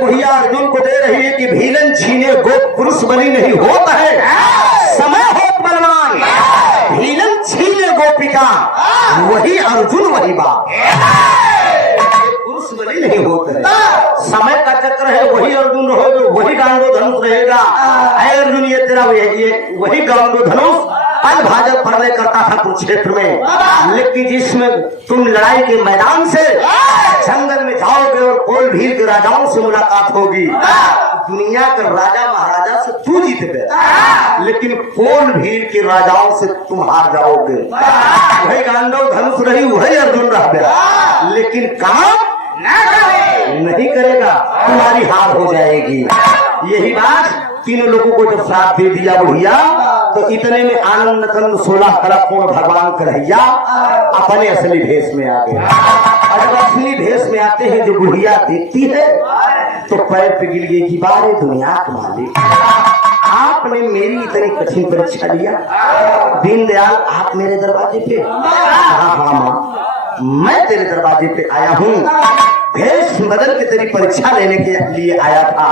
बुढ़िया अर्जुन को दे रही है कि भीलन छीने गो पुरुष बलि नहीं होता है समय हो बलवान भीलन छीने गोपिका वही अर्जुन वही बाप पुरुष बलि नहीं होता है। समय का चक्र है वही अर्जुन रहोगे वही गांडो धनुष रहेगा। अर्जुन ये तेरा ये वही गांडो धनुष पल भाजप फरने करता था कुरुक्षेत्र में लेकिन जिसमें तुम लड़ाई के मैदान से जंगल में जाओगे और कोल भील के राजाओं से मुलाकात होगी। दुनिया के राजा महाराजा से तू जीत गए लेकिन कोल भील के राजाओं से तुम हार जाओगे। वही गांडव धनुष रही वही अर्जुन रह गया लेकिन काम नहीं करेगा तुम्हारी हार हो जाएगी। यही बात 3 लोगों को जब श्राप दे दिया बुढ़िया तो इतने में आनंद कंद 16 कलप पूर्ण भगवान कन्हैया अपने असली भेष में आ गए। जब असली भेष में आते हैं जो बुढ़िया देखती है तो पैर पिघल गई कि बारे दुनिया के मालिक आपने मेरी इतनी कठिन परीक्षा लिया। दीनदयाल आप मेरे दरवाजे पे हाँ माँ मैं तेरे दरवाजे पे आया हूँ भेष बदल के तेरी परीक्षा लेने के लिए आया था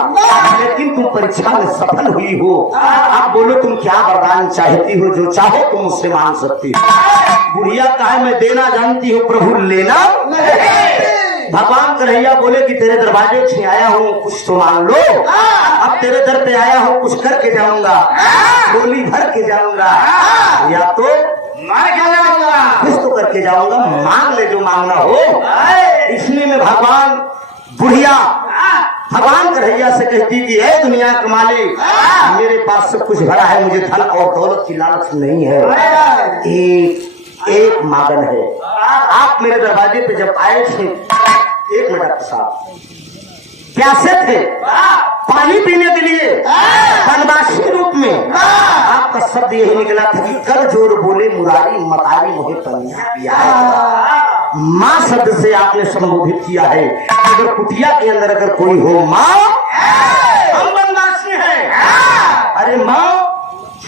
लेकिन तुम परीक्षा में सफल हुई हो। आप बोलो तुम क्या वरदान चाहती हो जो चाहो तुम उससे मांग सकती हो। बुढ़िया कहा मैं देना जानती हूँ प्रभु लेना भगवान कन्हैया बोले कि तेरे दरवाजे से आया हूँ कुछ तो मांग लो। अब तेरे दर पे आया हूँ कुछ करके जाऊंगा गोली भर के जाऊंगा या तो मार के जाऊंगा कुछ तो करके जाऊंगा मांग ले जो मांगना हो। इसलिए मैं भगवान बुढ़िया भगवान कन्हैया से कहती कि हे दुनिया के मालिक मेरे पास सब कुछ भरा है मुझे धन और दौलत की लालच नहीं है एक मांगन है। आप मेरे दरवाजे पे जब आए थे 1 मिनट साहब प्यासे थे पानी पीने के लिए वनवासी रूप में आपका शब्द यही निकला था कि कर जोर बोले मुरारी मतारी मोहे पनिया पिया। माँ शब्द से आपने संबोधित किया है। अगर कुटिया के अंदर अगर कोई हो माँ हम वनवासी हैं अरे माँ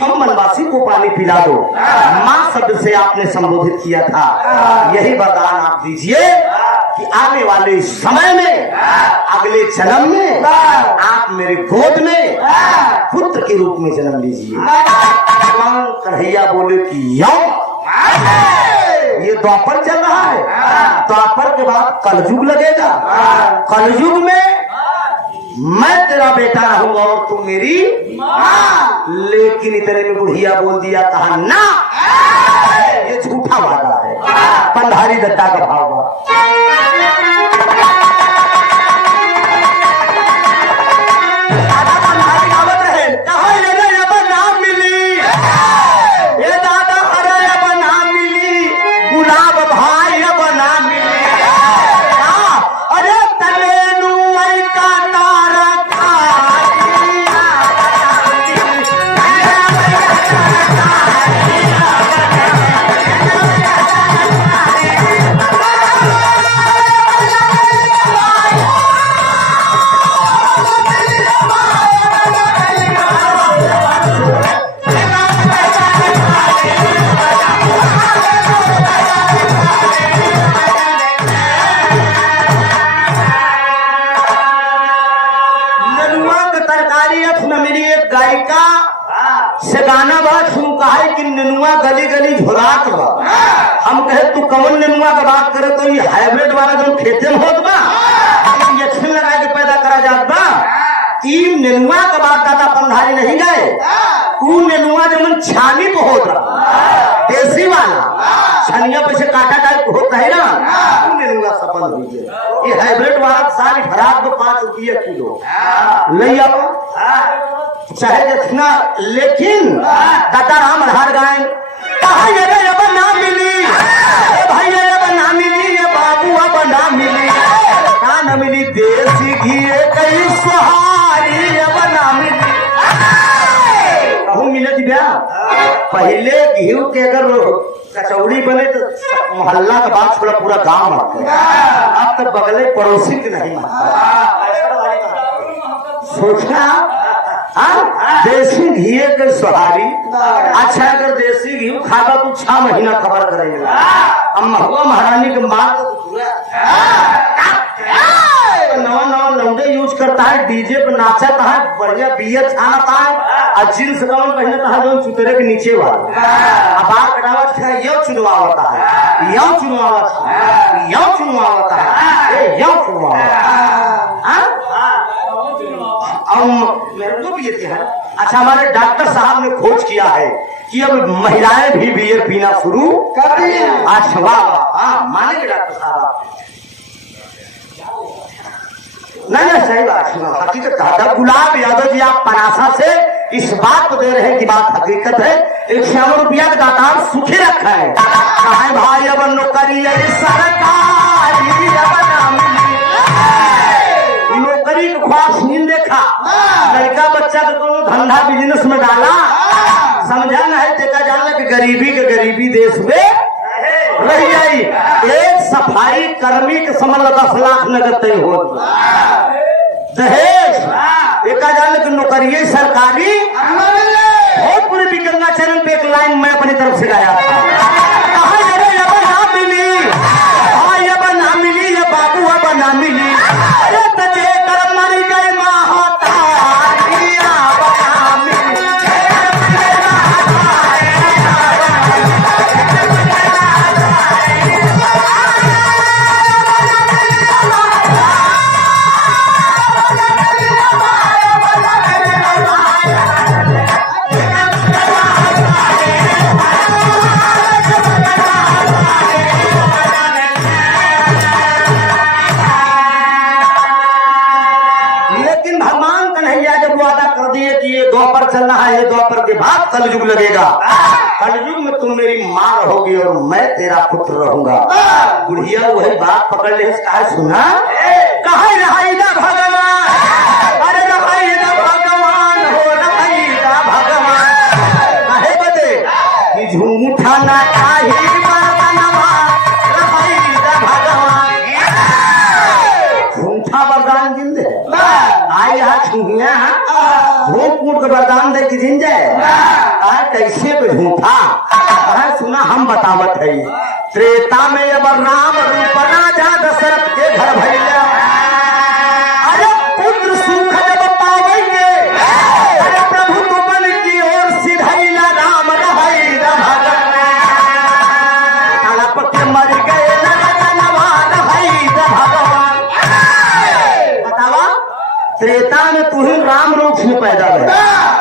हम वनवासी को पानी पिला दो माँ शब्द से आपने संबोधित किया था। यही वरदान आप दीजिए कि आने वाले समय में अगले जन्म में आप मेरे गोद में पुत्र के रूप में जन्म लीजिए। भगवान कन्हैया बोले कि ये द्वापर चल रहा है द्वापर के बाद कलयुग लगेगा कलयुग में मैं तेरा बेटा रहूंगा और तू मेरी माँ। लेकिन इतने में बुढ़िया बोल दिया, कहा ना, ये झूठा वादा है। पंधारी दत्ता का भाव से गाना बात सुन कहा है कि नेनुआ गली गली झुरात बा। हम कहे तू कौन नेनुआ का बात करे, तो ये हाइब्रिड वाला जो खेते में होत बा, इंजेक्शन लगा के पैदा करा जात बा। तीन नेनुआ का बात दादा पंधारी नहीं गए, तू नेनुआ जो छानी तो होत रहा देसी वाला, छनिया पे से काटा टाइप होता है ना, तू नेनुआ सफल हुई है। ये हाइब्रिड वाला सारी खराब तो 5 रुपये किलो ले आओ चाहे देखना। लेकिन दादा राम हर गाय कहा ये अब ना मिली, भाई अब ना मिली, ये बाबू अब ना मिली, ना न मिली देसी घी कई सुहारी अब ना मिली। कहूँ मिले दिव्या, पहले घी के अगर कचौड़ी बने तो मोहल्ला का बात छोड़ा पूरा गांव आता, अब तो बगले पड़ोसी के नहीं सोचना। देसी घी के सुहारी अच्छा, अगर देसी घी खागा तो 6 महीना खबर करेगा। अब महुआ महारानी के मार नवा नवा लौंडे यूज करता है, डीजे पे नाचता है, बढ़िया बियर छानता है, और जींस गाउन पहनता है जो चुतरे के नीचे वाला, अब बाल कटावत है, यो चुनवावता है, यो चुनवावता है, यो चुनवावता है, यो चुनवावता मेरे को भी ये है। अच्छा, हमारे डॉक्टर साहब ने खोज किया है कि अब महिलाएं भी बियर पीना शुरू कर दी है। अच्छा वाह, मानेंगे डॉक्टर साहब? नहीं सही बात हकीकत कहा। गुलाब यादव जी आप पनासा से इस बात को दे रहे हैं कि बात हकीकत है। 51 रुपया का दातार सूखे रखा है, कहा भाई अब नौकरी सरकारी नौकरी का ख्वास नहीं देखा, लड़का बच्चा को तो धंधा बिजनेस में डाला, समझा ना है, देखा जाना कि गरीबी के गरीबी देश में रह जाई। एक सफाई कर्मी के समझ 10 लाख नगद तय हो दहेज, देखा जाना कि नौकरी सरकारी बहुत पूरी भी गंगाचरण पे एक लाइन मैं अपनी तरफ से गाया था, बाबू अब ना मिली, तजे कर मरी गए द्वापर चल रहा है, द्वापर के बाद कलयुग लगेगा, कलयुग में तुम मेरी माँ रहोगी और मैं तेरा पुत्र रहूंगा। बुढ़िया वही बात पकड़ ले, कहा सुना, कहा रहाईदा भगवान, अरे रहाईदा भगवान हो, रहाईदा भगवान, कहे बदे कि झूठा ना चाहिए रहाईदा भगवान, झूठा वरदान जिंदे आई यहाँ छूहिया झूठ मूठ का वरदान दे कि जिन जाए, कैसे पे झूठा सुना। हम बतावत है, त्रेता में अब राम रूप राजा दशरथ के घर भैया, अरे पुत्र सुख जब पावेंगे, अरे प्रभु तो बन की ओर सिधैला राम रहाईदा भगवान, तड़प के मर गए रहाईदा भगवान। बतावा त्रेता में तू ही राम रूप में पैदा भय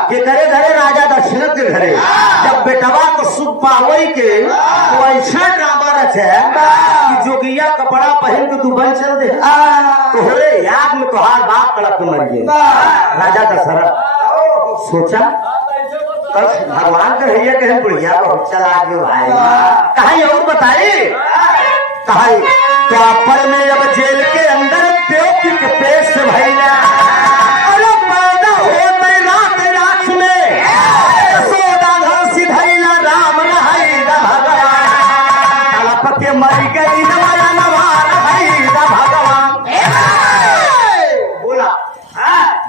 के करे घरे राजा दशरथ के घरे जब बेटवा को सुख पावई के तो ऐसा ड्रामा रखे कि जोगिया कपड़ा पहन के तू बन चल दे तोहरे याद में तोहार बाप तड़प के मर गए राजा दशरथ सोचा भगवान का भैया कहे बुढ़िया बहुत चला गयो भाई कहीं और बताए कहा द्वापर में अब जेल के अंदर बेटी के पेट से भैया अरे पैदा हो गई रात रात में यशोदा घर सिधैला राम रहाइला भगवान तड़प के मर गई नवारा नवार रहाइला भगवान बोला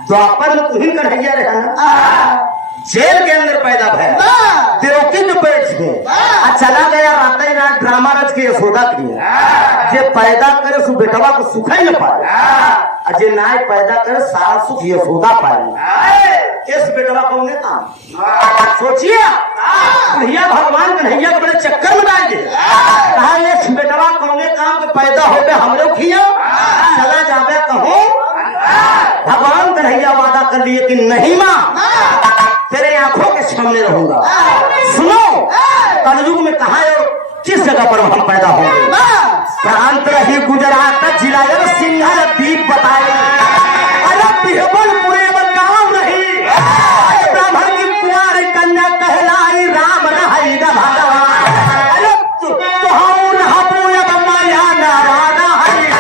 द्वापर में तुम्ही कन्हैया रहे ना जेल के अंदर पैदा भया देवकी के पेट में चला गया रात ही रात ड्रामा रच के यशोदा की जे पैदा करे सु बेटवा को सुख ही न पाए अजय नाय पैदा करे सारा सुख यशोदा पाए इस बेटवा को ने काम सोचिए भैया भगवान कन्हैया के बड़े चक्कर में डाल दे कहा इस बेटवा को ने काम के पैदा हो गए हम लोग किया चला जावे कहो भगवान कन्हैया वादा कर लिए कि नहीं मां तेरे आंखों के सामने रहूंगा सुनो कलयुग में कहा और किस जगह पर हम पैदा होंगे प्रांत रही गुजरात जिला सिंघल द्वीप बताए अरे बिहबलपुरे में गांव नहीं ब्राह्मण की कुंवारी कन्या कहलाई राम रहाई भगवान अरे तो हम नहापूया माया नारायण हरि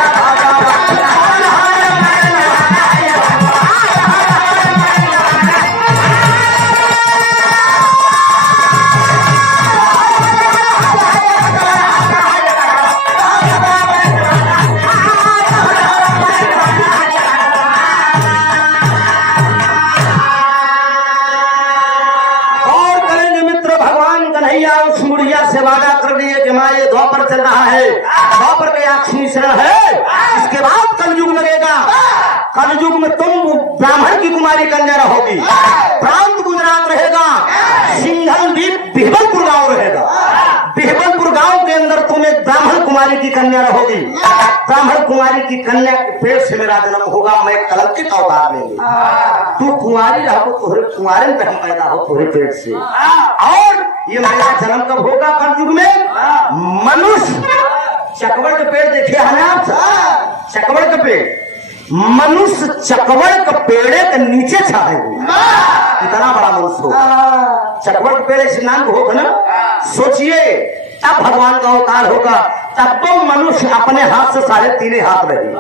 से वादा कर दिए कि मां ये द्वापर चल रहा है द्वापर के आखिरी शरण है इसके बाद कलयुग लगेगा कलयुग में तुम ब्राह्मण की कुमारी कन्या रहोगी प्रांत गुजरात रहेगा सिंघल द्वीप बिहबलपुर गांव रहेगा बिहबलपुर गांव के अंदर तुम एक ब्राह्मण कुमारी की कन्या रहोगी ब्राह्मण कुमारी की कन्या के पेट से मेरा जन्म होगा मैं कलंकित अवतार लेंगे तू कुमारी रहो तोहरे कुमारे में हम पैदा हो तोहरे पेट से और ये मेरा जन्म कब होगा कलयुग में मनुष्य चकवड़ के पेड़ देखे है ना आप चकवड़ के पेड़ मनुष्य चकवड़ के पेड़े के नीचे छाएंगे कितना बड़ा मनुष्य होगा चकवड़ के पेड़ ऐसे नाम होगा ना सोचिए तब भगवान का अवतार होगा तब तो मनुष्य अपने हाथ से 3.5 हाथ रहे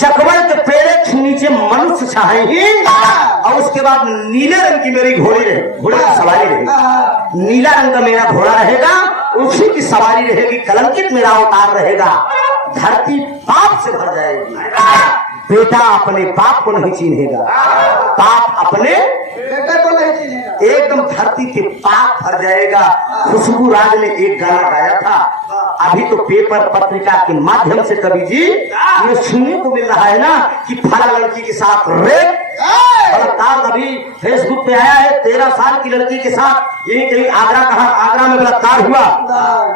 चकवड़ के पेड़े के नीचे मनुष्य छाएंगे और उसके बाद नीले रंग की मेरी घोड़ी रहे घोड़े की सवारी रहेगी नीला रंग का मेरा घोड़ा रहेगा उसी की सवारी रहेगी कलंकित मेरा अवतार रहेगा धरती पाप से भर जाएगी बेटा अपने बाप को नहीं चिन्हेगा बाप अपने बेटे को नहीं चिन्हेगा एकदम धरती के पाप भर जाएगा खुशबू राज ने एक गाना गाया था अभी तो पेपर पत्रिका के माध्यम से कवि जी ये सुनने को मिल रहा है ना कि फला लड़की के साथ रेप बलात्कार अभी फेसबुक पे आया है 13 साल की लड़की के साथ यही कहीं आगरा में बलात्कार हुआ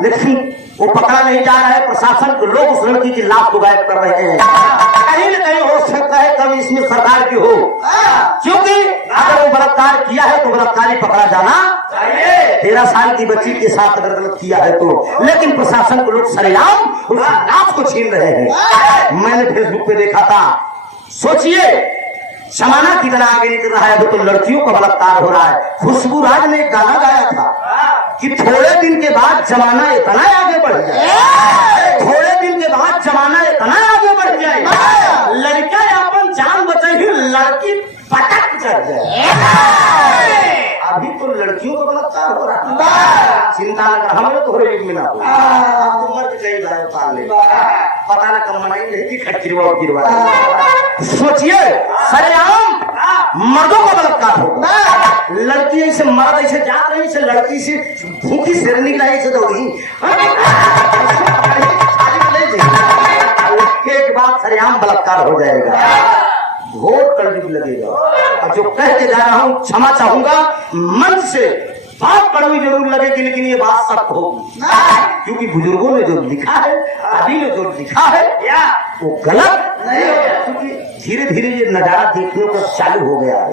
लेकिन वो पकड़ा नहीं जा रहा है प्रशासन के लोग उस लड़की की लाश को गायब कर रहे हैं कहीं न कहीं हो सकता है कभी इसमें सरकार की हो क्योंकि अगर वो बलात्कार किया है तो बलात्कारी पकड़ा जाना चाहिए 13 साल की बच्ची के साथ अगर गलत किया है तो लेकिन प्रशासन के लोग सरेआम उस लाश को छीन रहे हैं मैंने फेसबुक पे देखा था सोचिए जमाना कितना आगे निकल रहा है तो लड़कियों का बलात्कार हो रहा है खुशबू राज ने एक गाना गाया था कि थोड़े दिन के बाद जमाना इतना आगे बढ़ जाए थोड़े दिन के बाद जमाना इतना आगे बढ़ जाए लड़का अपन जान बचाई लड़की पटक चढ़ जाए अभी तो लड़कियों का बलात्कार हो रहा है चिंता न कर हमें तो युग में ना हो तो मर्द कहीं जाए उतार ले पता ना कम मनाई नहीं गिरवा सोचिए सरेआम मर्दों का बलात्कार हो लड़की ऐसे मर्द ऐसे जा रही से लड़की से भूखी शेरनी लाई से दौड़ी एक बात सरेआम बलात्कार हो जाएगा घोर कलयुग लगेगा और जो कह के जा रहा हूँ क्षमा चाहूंगा मन से बात कड़वी जरूर लगेगी लेकिन ये बात सत्य होगी, क्योंकि बुजुर्गों ने जो लिखा है, आदि ने जो लिखा है वो गलत नहीं है, क्योंकि धीरे धीरे ये नजारा देखने को चालू हो गया है।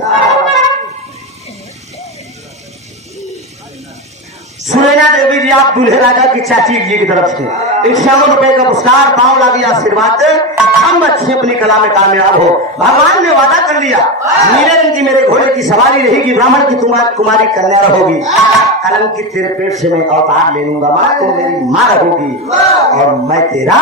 सुनैना देवी जी, आप दूल्हे राजा की चाची जी की तरफ से 51 रुपए का पुरस्कार, पांव लागी आशीर्वाद दे, हम अच्छी अपनी कला में कामयाब हो। भगवान ने वादा कर लिया, नीले रंग की मेरे घोड़े की सवारी रहेगी, ब्राह्मण की कुमारी कन्या रहोगी, कलम की तेरे पेट से मैं अवतार ले लूंगा, माँ तो मेरी माँ रहोगी और मैं तेरा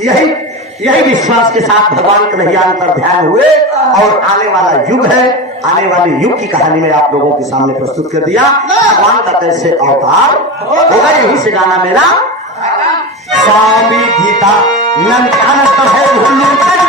यही विश्वास के साथ भगवान कन्हैया अंतर ध्यान हुए और आने वाला युग है, आने वाले युग की कहानी में आप लोगों के सामने प्रस्तुत कर दिया भगवान का कैसे अवतार होगा। यही से गाना मेरा स्वामी गीता नंद है